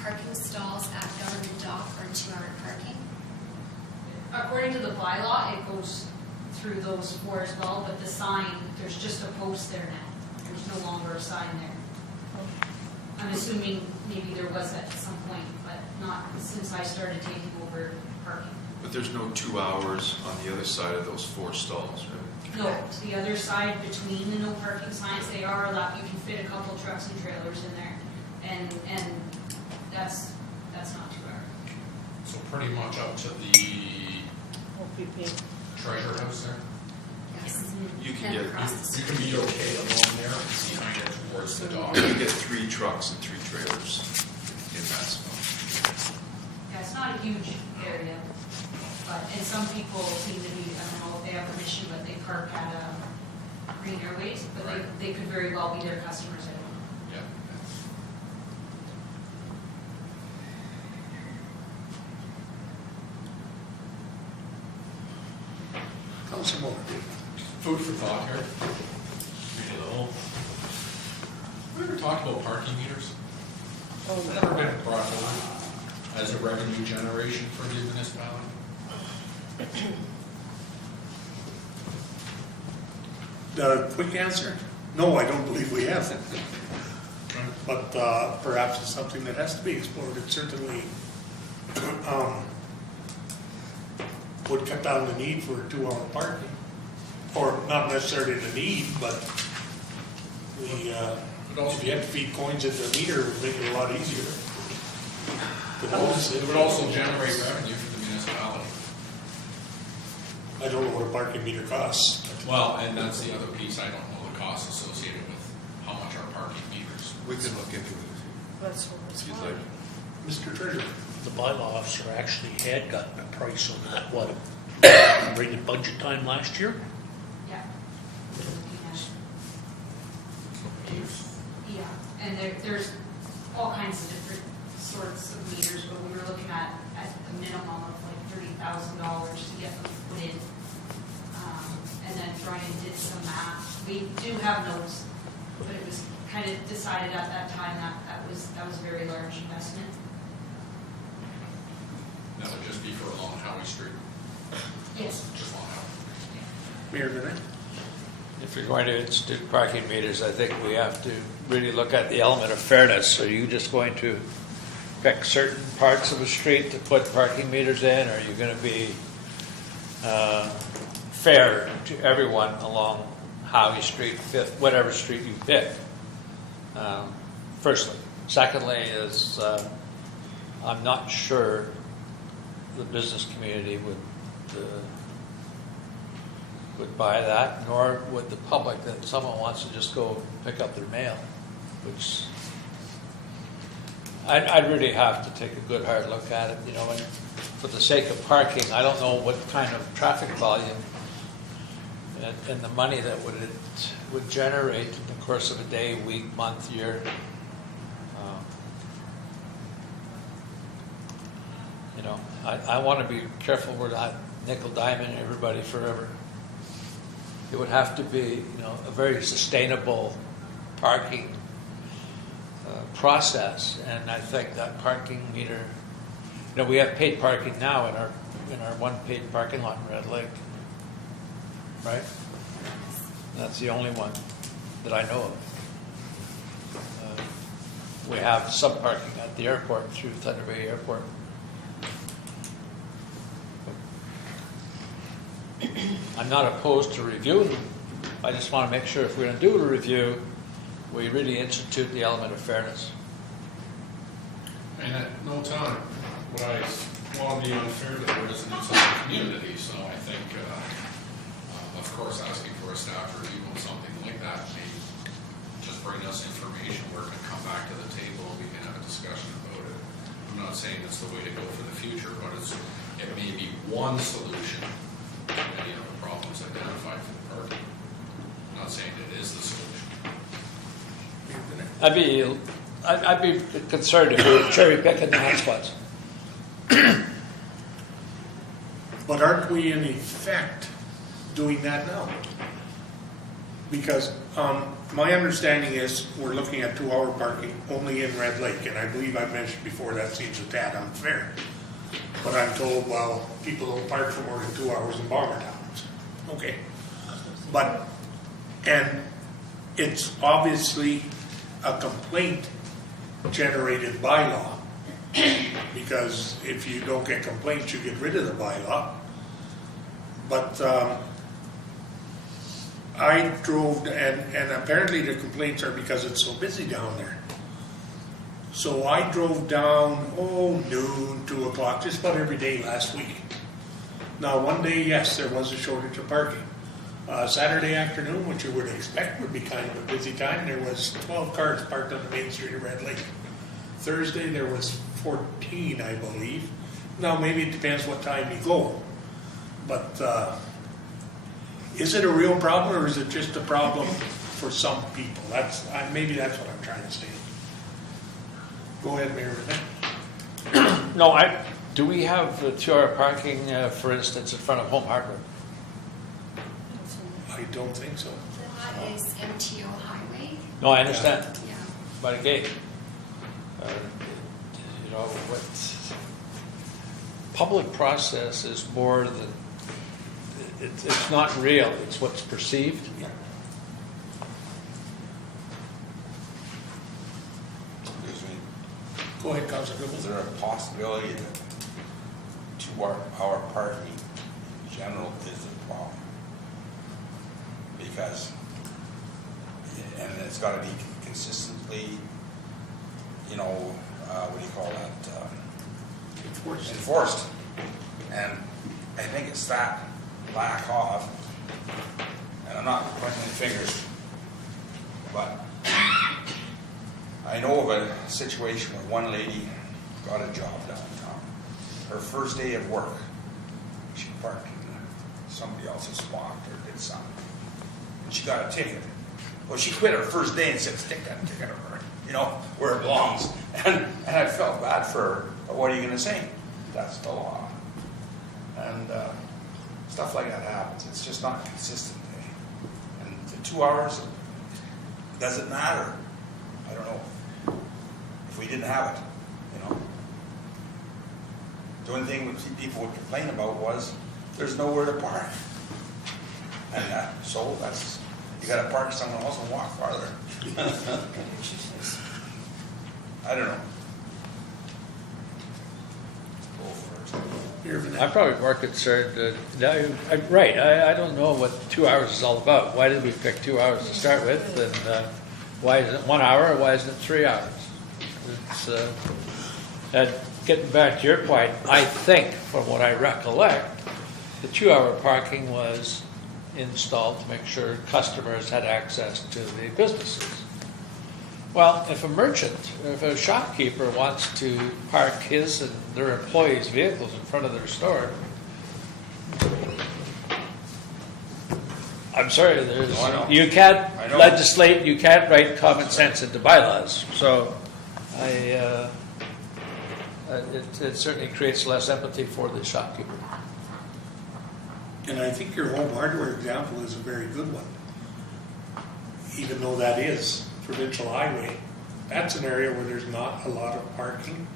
parking stalls at Government Dock for 2 hour parking. According to the bylaw, it goes through those 4 as well, but the sign, there's just a post there now. There's no longer a sign there. I'm assuming maybe there was at some point, but not since I started taking over parking. But there's no 2 hours on the other side of those 4 stalls, right? No, the other side between the no parking signs, they are allowed, you can fit a couple trucks and trailers in there. And that's not 2 hours. So pretty much up to the OPP. treasure house there. Yes. You can And get, across the You street. can be okay along there and behind it towards the dock. you can get 3 trucks and 3 trailers in that spot. Yeah, it's not a huge area, but, and some people seem to be, I don't know if they have permission, but they park at Green Airways, but they could very well be their customers, I don't know. Yeah. Councilman Moore. Food for thought here. Read it all. We ever talked about parking meters? Never been brought over as a revenue generation for the municipality? The quick answer, no, I don't believe we have. But perhaps it's something that has to be explored. It certainly would cut down the need for 2 hour parking. Or not necessarily the need, but if you had to feed coins into the meter, it would make it a lot easier. It would also generate revenue for the municipality. I don't know what a parking meter costs. Well, and that's the other piece, I don't know the cost associated with how much our parking meters. We can look into it That's what it's if you'd for. like. Mr. Treasurer. The bylaw officer actually had gotten a price on that, what, during the budget time last year? Yeah. Yeah, and there's all kinds of different sorts of meters, but we were looking at a minimum of like $30,000 to get them put in. And then Brian did some math. We do have notes, but it was kind of decided at that time that was a very large investment. That would just be for along Howie Street. Yes. Just along Howie. Mayor Bennett? If you're going to institute parking meters, I think we have to really look at the element of fairness. Are you just going to pick certain parts of the street to put parking meters in? Or are you going to be fair to everyone along Howie Street, Fifth, whatever street you pick? Firstly. Secondly is I'm not sure the business community would buy that, nor would the public, that someone wants to just go pick up their mail, which I'd really have to take a good hard look at it, you know, and for the sake of parking, I don't know what kind of traffic volume and the money that would generate in the course of a day, week, month, year. You know, I want to be careful we're not nickel diming everybody forever. It would have to be, you know, a very sustainable parking process, and I think that parking meter, you know, we have paid parking now in our one paid parking lot in Red Lake, right? That's the only one that I know of. We have some parking at the airport through Thunder Bay Airport. I'm not opposed to reviewing. I just want to make sure if we're going to do a review, we really institute the element of fairness. And at no time would I want to be unfair to the residents of the community, so I think, of course, asking for a staff review on something like that may just bring us information where it can come back to the table, we can have a discussion about it. I'm not saying it's the way to go for the future, but it may be one solution to many of the problems identified for the parking. I'm not saying it is the solution. I'd be concerned if we were cherry picking the hotspots. But aren't we in effect doing that now? Because my understanding is we're looking at 2-hour parking only in Red Lake, and I believe I mentioned before that seems a tad unfair. But I'm told, well, people don't park for more than 2 hours in Bomber Towns. Okay. But, and it's obviously a complaint generated bylaw, because if you don't get complaints, you get rid of the bylaw. But I drove, and apparently the complaints are because it's so busy down there. So I drove down, noon, 2 o'clock, just about every day last week. Now, one day, yes, there was a shortage of parking. Saturday afternoon, which you would expect would be kind of a busy time, there was 12 cars parked on the main street of Red Lake. Thursday, there was 14, I believe. Now, maybe it depends what time you go. But is it a real problem, or is it just a problem for some people? Maybe that's what I'm trying to say. Go ahead, Mayor. No, do we have 2-hour parking, for instance, in front of Home Hardware? I don't think so. That is MTO Highway. No, I understand. Yeah. But again, what public process is more than, it's not real, it's what's perceived. Yeah. Excuse me. Go ahead, Councilor Is Goodman. there a possibility that 2-hour parking in general is the problem? Because, and it's got to be consistently, what do you call that? Enforced. And I think it's that lack of, and I'm not pointing any fingers, but I know of a situation where one lady got a job downtown. Her first day of work, she parked in somebody else's spot or did something. And she got a ticket. Well, she quit her first day and said, stick that ticket over her, where it belongs. And I felt bad for her, but what are you going to say? That's the law. And stuff like that happens. It's just not consistent. And the 2 hours, does it matter? I don't know. If we didn't have it, The only thing people would complain about was there's nowhere to park. And so you got to park somewhere else and walk farther. I don't know. Go first. I'm probably more concerned, right, I don't know what 2 hours is all about. Why did we pick 2 hours to start with? And why isn't it 1 hour, or why isn't it 3 hours? And getting back to your point, I think, from what I recollect, the 2-hour parking was installed to make sure customers had access to the businesses. Well, if a shopkeeper wants to park his and their employees' vehicles in front of their store, I'm sorry, you can't legislate, you can't write common sense into bylaws. So it certainly creates less empathy for the shopkeeper. And I think your Home Hardware example is a very good one. Even though that is provincial highway, that's an area where there's not a lot of parking.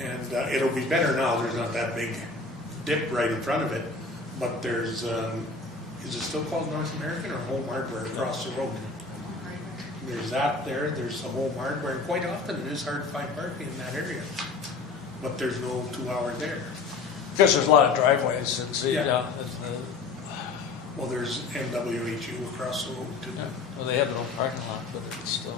And it'll be better now, there's not that big dip right in front of it, but there's is it still called North American or Home Hardware across the road? There's that there, there's the Home Hardware, and quite often it is hard to find parking in that area. But there's no 2 hour there. Because there's a lot of driveways, and see, Yeah. Well, there's NWHU across the road too. well, they have their own parking lot, but it's still.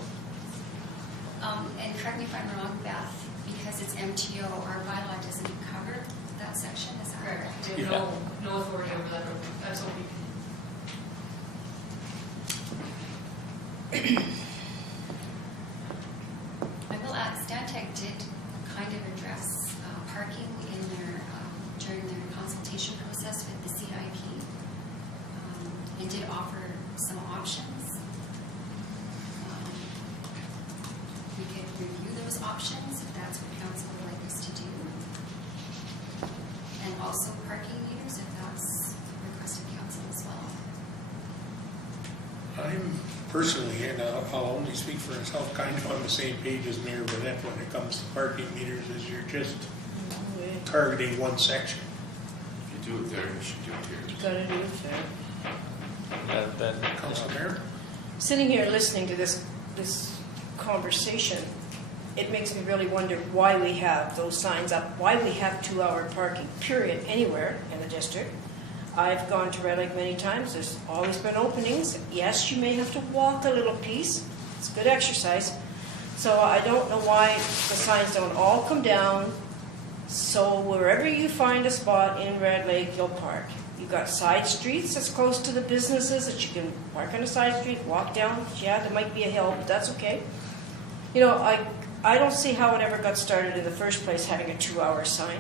And correct me if I'm wrong, Beth, because it's MTO, our bylaw doesn't cover that section, is that correct? Correct. We have no authority over that road. That's what we I will add, Stantec did kind of address parking in their, during their consultation process with the CIP, and did offer some options. We could review those options if that's what council would like us to do. And also parking meters if that's requested council as well. I'm personally, and I'll only speak for myself, kind of on the same page as Mayor Burnett when it comes to parking meters, is you're just targeting one section. If you do it there, you should do it here. You gotta do it fair. Then, Council Mayor? Sitting here listening to this conversation, it makes me really wonder why we have those signs up, why we have 2 hour parking, period, anywhere in the district. I've gone to Red Lake many times. There's always been openings. Yes, you may have to walk a little piece. It's good exercise. So I don't know why the signs don't all come down. So wherever you find a spot in Red Lake, you'll park. You've got side streets that's close to the businesses that you can park on a side street, walk down. Yeah, there might be a hill, but that's okay. You know, I don't see how it ever got started in the first place, having a 2 hour sign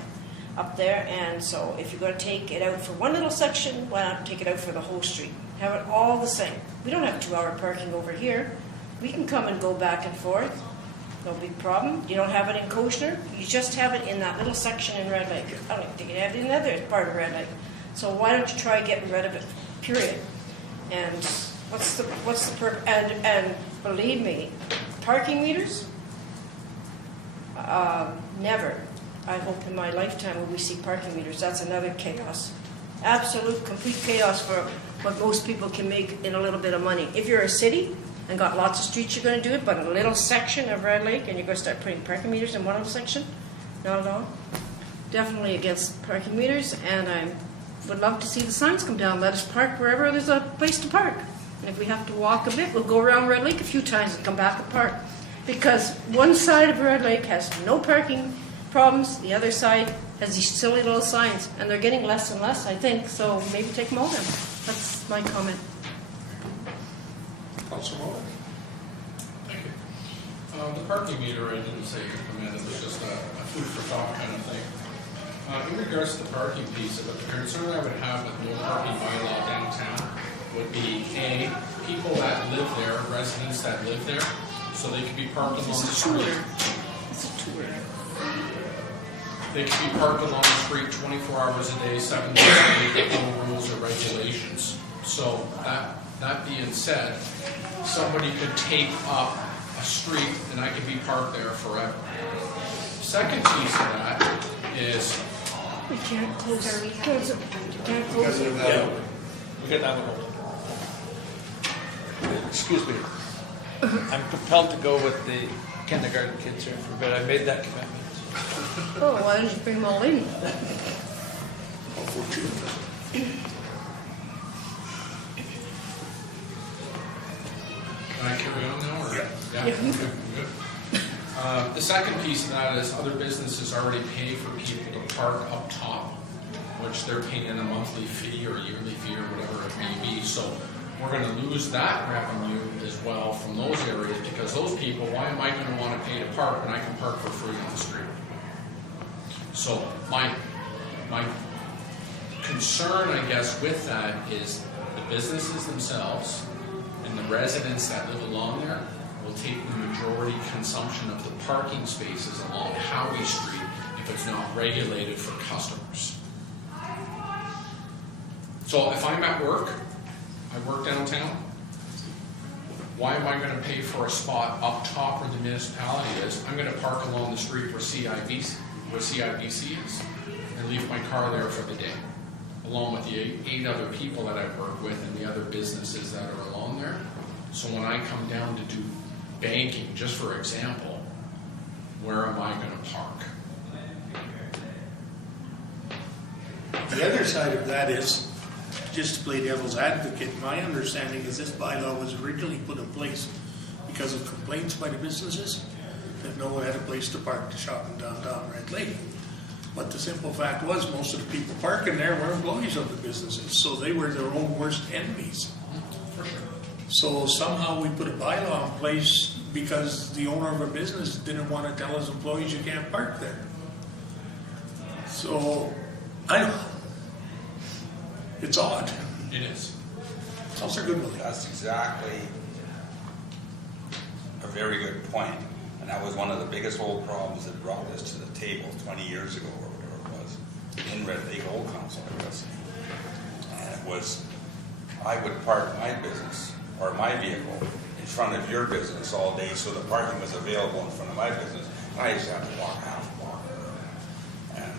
up there. And so if you're going to take it out for one little section, why not take it out for the whole street? Have it all the same. We don't have 2 hour parking over here. We can come and go back and forth. No big problem. You don't have it in Koshner. You just have it in that little section in Red Lake. I don't even think you have it in other part of Red Lake. So why don't you try getting rid of it, period? And what's the and believe me, parking meters? Never. I hope in my lifetime will we see parking meters. That's another chaos. Absolute, complete chaos for what most people can make in a little bit of money. If you're a city and got lots of streets, you're going to do it, but a little section of Red Lake and you're going to start putting parking meters in one little section? Not at all. Definitely against parking meters, and I would love to see the signs come down. Let us park wherever there's a place to park. And if we have to walk a bit, we'll go around Red Lake a few times and come back and park. Because one side of Red Lake has no parking problems, the other side has these silly little signs, and they're getting less and less, I think, so maybe take them all down. That's my comment. Council Moore? The parking meter, I didn't say implement, it was just a food for thought kind of thing. In regards to the parking piece of it, the concern I would have with no parking bylaw downtown would be, A, people that live there, residents that live there, so they could be parked along the street. It's a tour. They could be parked along the street 24 hours a day, 7 days a week, with no rules or regulations. So that being said, somebody could take up a street and I could be parked there forever. Second piece of that is We can't close Sir, we it. have Close it. We can't close it. Yeah, we got that one open. Excuse me. I'm compelled to go with the kindergarten kids here for a bit. I made that commitment. Oh, why don't you bring them all in? Can I carry on now? Or? Yeah. Yeah. Good. The second piece of that is other businesses already pay for people to park up top, which they're paying a monthly fee or yearly fee or whatever it may be. So we're going to lose that revenue as well from those areas because those people, why am I going to want to pay to park when I can park for free on the street? So my concern, I guess, with that is the businesses themselves and the residents that live along there will take the majority consumption of the parking spaces along Howie Street if it's not regulated for customers. So if I'm at work, I work downtown, why am I going to pay for a spot up top where the municipality is? I'm going to park along the street where CIBC is and leave my car there for the day. along with the eight other people that I work with and the other businesses that are along there. So when I come down to do banking, just for example, where am I gonna park? The other side of that is, just to play devil's advocate, my understanding is this bylaw was originally put in place because of complaints by the businesses that no one had a place to park to shop in downtown Red Lake. But the simple fact was, most of the people parking there were employees of the businesses, so they were their own worst enemies. For sure. So somehow we put a bylaw in place because the owner of a business didn't want to tell his employees you can't park there. So, it's odd. It is. Councilor Goodwillie. That's exactly a very good point. And that was one of the biggest old problems that brought this to the table 20 years ago or whatever it was, in Red Lake Old Council, I guess. And it was, I would park my business or my vehicle in front of your business all day so the parking was available in front of my business. And I used to have to walk half a block. And,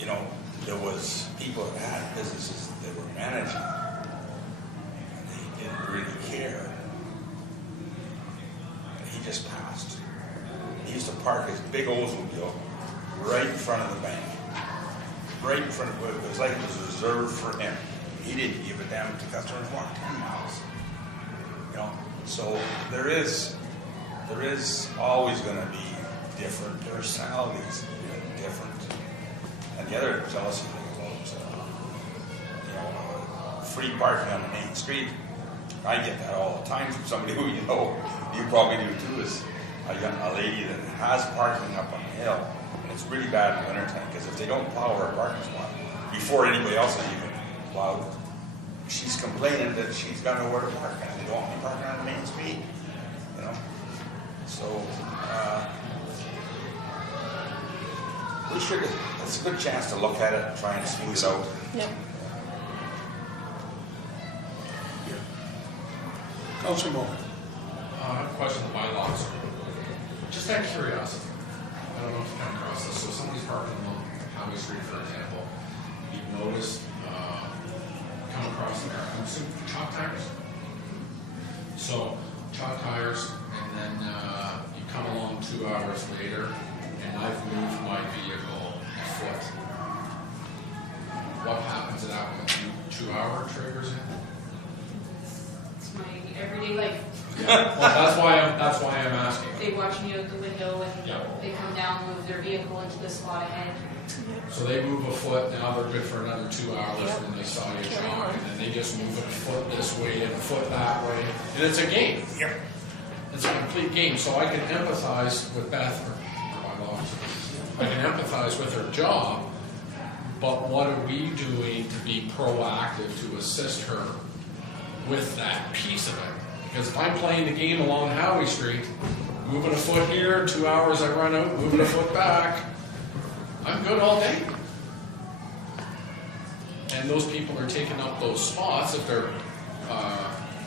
you know, there was people that had businesses that were managing, and they didn't really care. And he just passed. He used to park his big Oldsmobile right in front of the bank. Right in front of it. It was like it was reserved for him. He didn't give a damn if the customers walked 10 miles. You know, so there is always going to be different personalities, different. And the other jealousy thing about, free parking on the main street, I get that all the time from somebody who you know, you probably do too, is a lady that has parking up on the hill, and it's really bad in the wintertime, because if they don't plow her parking spot, before anybody else has even plowed, she's complaining that she's got nowhere to park, and they don't want me parking on the main street, you know? So, we should, it's a good chance to look at it and try and smooth it out. Yep. Councilor Moore. I have a question on bylaws. Just out of curiosity, I don't know if you come across this. So somebody's parking along Highway Street, for example. You've noticed, come across there, I'm assuming chalk tires. So chalk tires, and then you come along 2 hours later, and I've moved my vehicle a foot. What happens at that point? 2 hour triggers in? It's my everyday life. Yeah. Well, that's why I'm asking. They watch me out the window and Yeah. they come down, move their vehicle into the slot ahead. So they move a foot, now they're good for another 2 hours, Yep. and then they saw you Carry jog, on. and then they just move it a foot this way and a foot that way. And it's a game. Yep. It's a complete game. So I can empathize with Beth, or my boss. I can empathize with her job, but what are we doing to be proactive to assist her with that piece of it? Because if I'm playing the game along Howie Street, moving a foot here, 2 hours I run out, moving a foot back, I'm good all day. And those people are taking up those spots if they're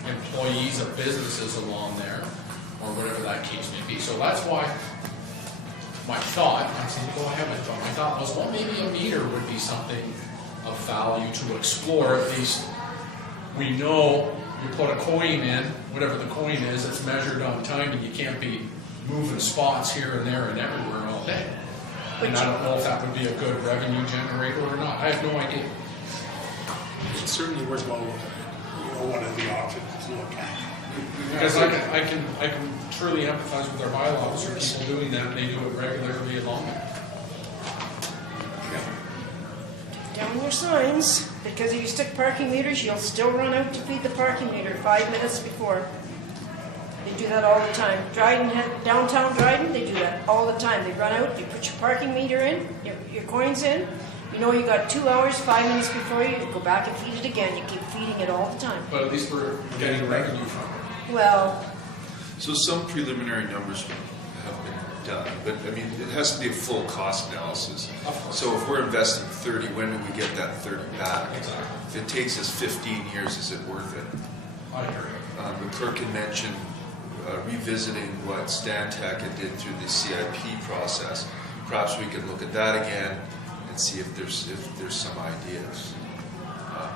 employees of businesses along there, or whatever that case may be. So that's why my thought, I said, go ahead, my thought was, well, maybe a meter would be something of value to explore. At least we know you put a coin in, whatever the coin is, it's measured on time, and you can't be moving spots here and there and everywhere all day. And I don't know if that would be a good revenue generator or not. I have no idea. It's certainly worthwhile looking at. One of the options to look at. Because I can truly empathize with our bylaws for people doing that, and they do it regularly along there. Down your signs, because if you stick parking meters, you'll still run out to feed the parking meter 5 minutes before. They do that all the time. Downtown Dryden, they do that all the time. They run out, you put your parking meter in, your coins in, you know you got 2 hours, 5 minutes before you go back and feed it again. You keep feeding it all the time. But at least we're getting revenue from it. Well, So some preliminary numbers have been done, but I mean, it has to be a full cost analysis. Of course. So if we're investing 30, when do we get that 30 back? Exactly. If it takes us 15 years, is it worth it? I agree. The clerk had mentioned revisiting what Stantec had did through the CIP process. Perhaps we could look at that again and and see if there's some ideas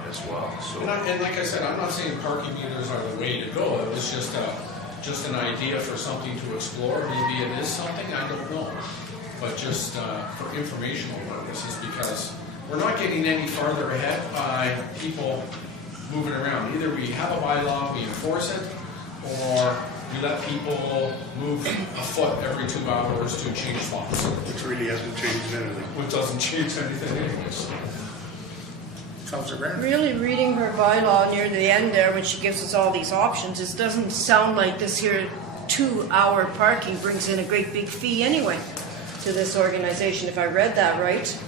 as well. So And like I said, I'm not saying parking meters are the way to go. It was just an idea for something to explore. Maybe it is something, I don't know. But just for informational purposes, because we're not getting any farther ahead by people moving around. Either we have a bylaw, we enforce it, or we let people move a foot every 2 hours to change spots. Which really hasn't changed anything. Which doesn't change anything anyways. Councillor Grant? Really reading her bylaw near the end there, when she gives us all these options, it doesn't sound like this here 2-hour parking brings in a great big fee anyway to this organization. If I read that right,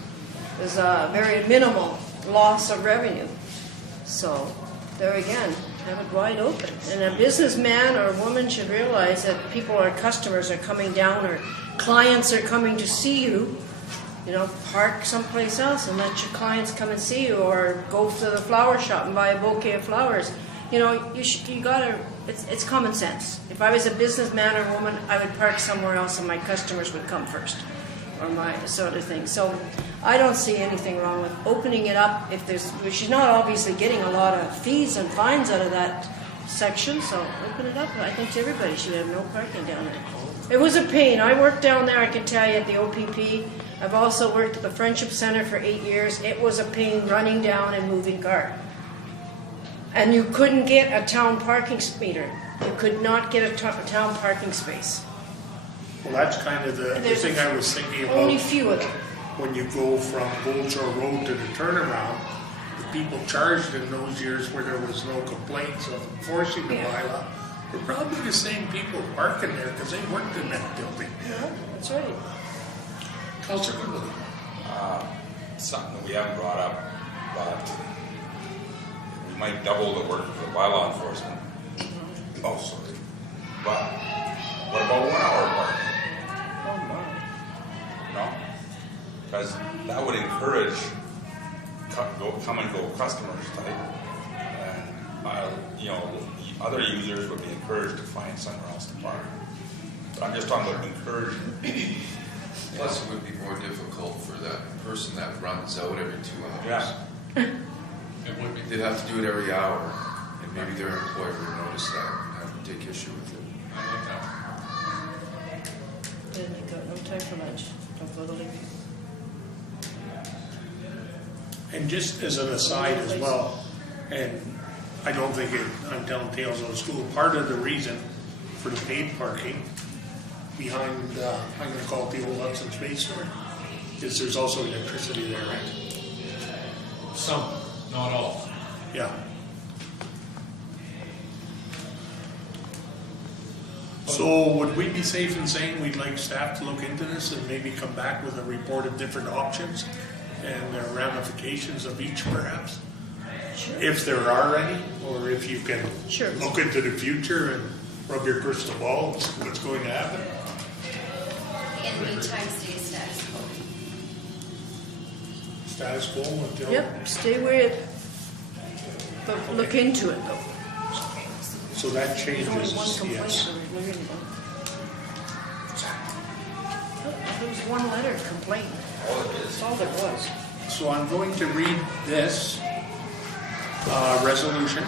there's a very minimal loss of revenue. So there again, have it wide open. And a businessman or woman should realize that people or customers are coming down, or clients are coming to see you. Park someplace else and let your clients come and see you, or go to the flower shop and buy a bouquet of flowers. It's common sense. If I was a businessman or woman, I would park somewhere else and my customers would come first, or my sort of thing. So I don't see anything wrong with opening it up. She's not obviously getting a lot of fees and fines out of that section, so open it up. I think everybody should have no parking down there. It was a pain. I worked down there, I can tell you, at the OPP. I've also worked at the Friendship Center for 8 years. It was a pain running down and moving car. And you couldn't get a town parking meter. You could not get a town parking space. Well, that's kind of the thing I was thinking about. Only few of them. When you go from Gold Shore Road to the turnaround, the people charged in those years where there was no complaints of enforcing the bylaw were probably the same people parking there because they worked in that building. Yeah, that's right. Councillor Goodwin. Something that we haven't brought up, but we might double the work for bylaw enforcement. Oh, sorry. But what about 1 hour parking? Oh, my. No? Because that would encourage come and go customers type. And, other users would be encouraged to find somewhere else to park. But I'm just talking about encouragement. plus it would be more difficult for that person that runs out every 2 hours. Yeah. It would be. They'd have to do it every hour, and maybe their employer would notice that and have to take issue with it. I like that. Then you got no time for lunch. Don't go to leave. And just as an aside as well, and I don't think I'm telling tales out of school, part of the reason for the paid parking behind, I'm going to call it the old Hudson Space Store, is there's also electricity there, right? Some, not all. Yeah. So would we be safe in saying we'd like staff to look into this and maybe come back with a report of different options and the ramifications of each perhaps? Sure. If there are any, or if you can Sure. look into the future and rub your crystal ball and see what's going to happen. In the meantime, stay status quo. Status quo until. Yep, stay where it, but look into it though. So that There's only one changes, complaint yes. we're hearing about. There was one letter complaint. That's all there was. So I'm going to read this resolution,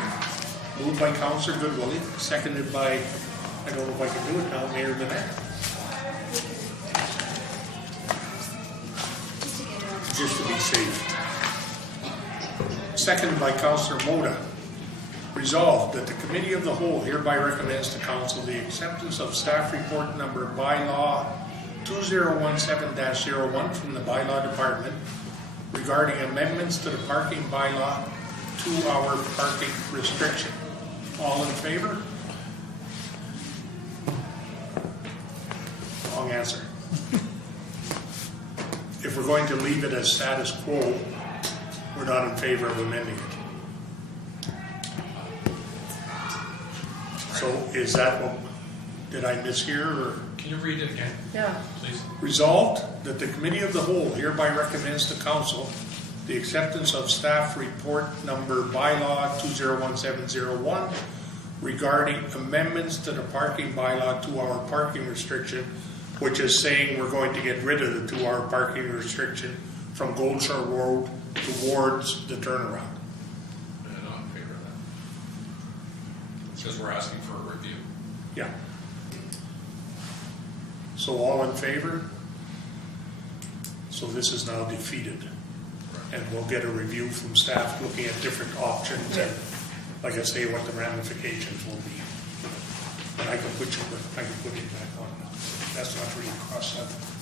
moved by Councillor Goodwillie, seconded by, I don't know if I can do it now, Mayor Burnett. Just to be safe. Seconded by Councillor Moda. Resolved that the Committee of the Whole hereby recommends to Council the acceptance of staff report number bylaw 2017-01 from the Bylaw Department regarding amendments to the parking bylaw 2-hour parking restriction. All in favor? Wrong answer. If we're going to leave it as status quo, we're not in favor of amending it. So is that what, did I mishear or? Can you read it again, Yeah. please? Resolved that the Committee of the Whole hereby recommends to Council the acceptance of staff report number bylaw 2017-01 regarding amendments to the parking bylaw 2-hour parking restriction, which is saying we're going to get rid of the 2-hour parking restriction from Gold Shore Road towards the turnaround. And I'm in favor of that. It's because we're asking for a review. Yeah. So all in favor? So this is now defeated. And we'll get a review from staff looking at different options and, like I say, what the ramifications will be. And I can put it back on. That's not really cross that.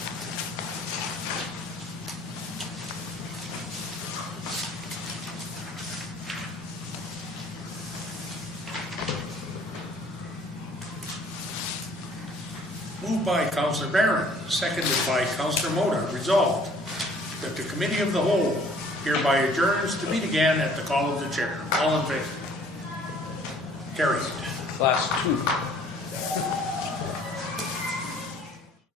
Moved by Councillor Barron, seconded by Councillor Mota. Resolved that the Committee of the Whole hereby adjourns to meet again at the call of the chair. All in favor? Carried. Class 2.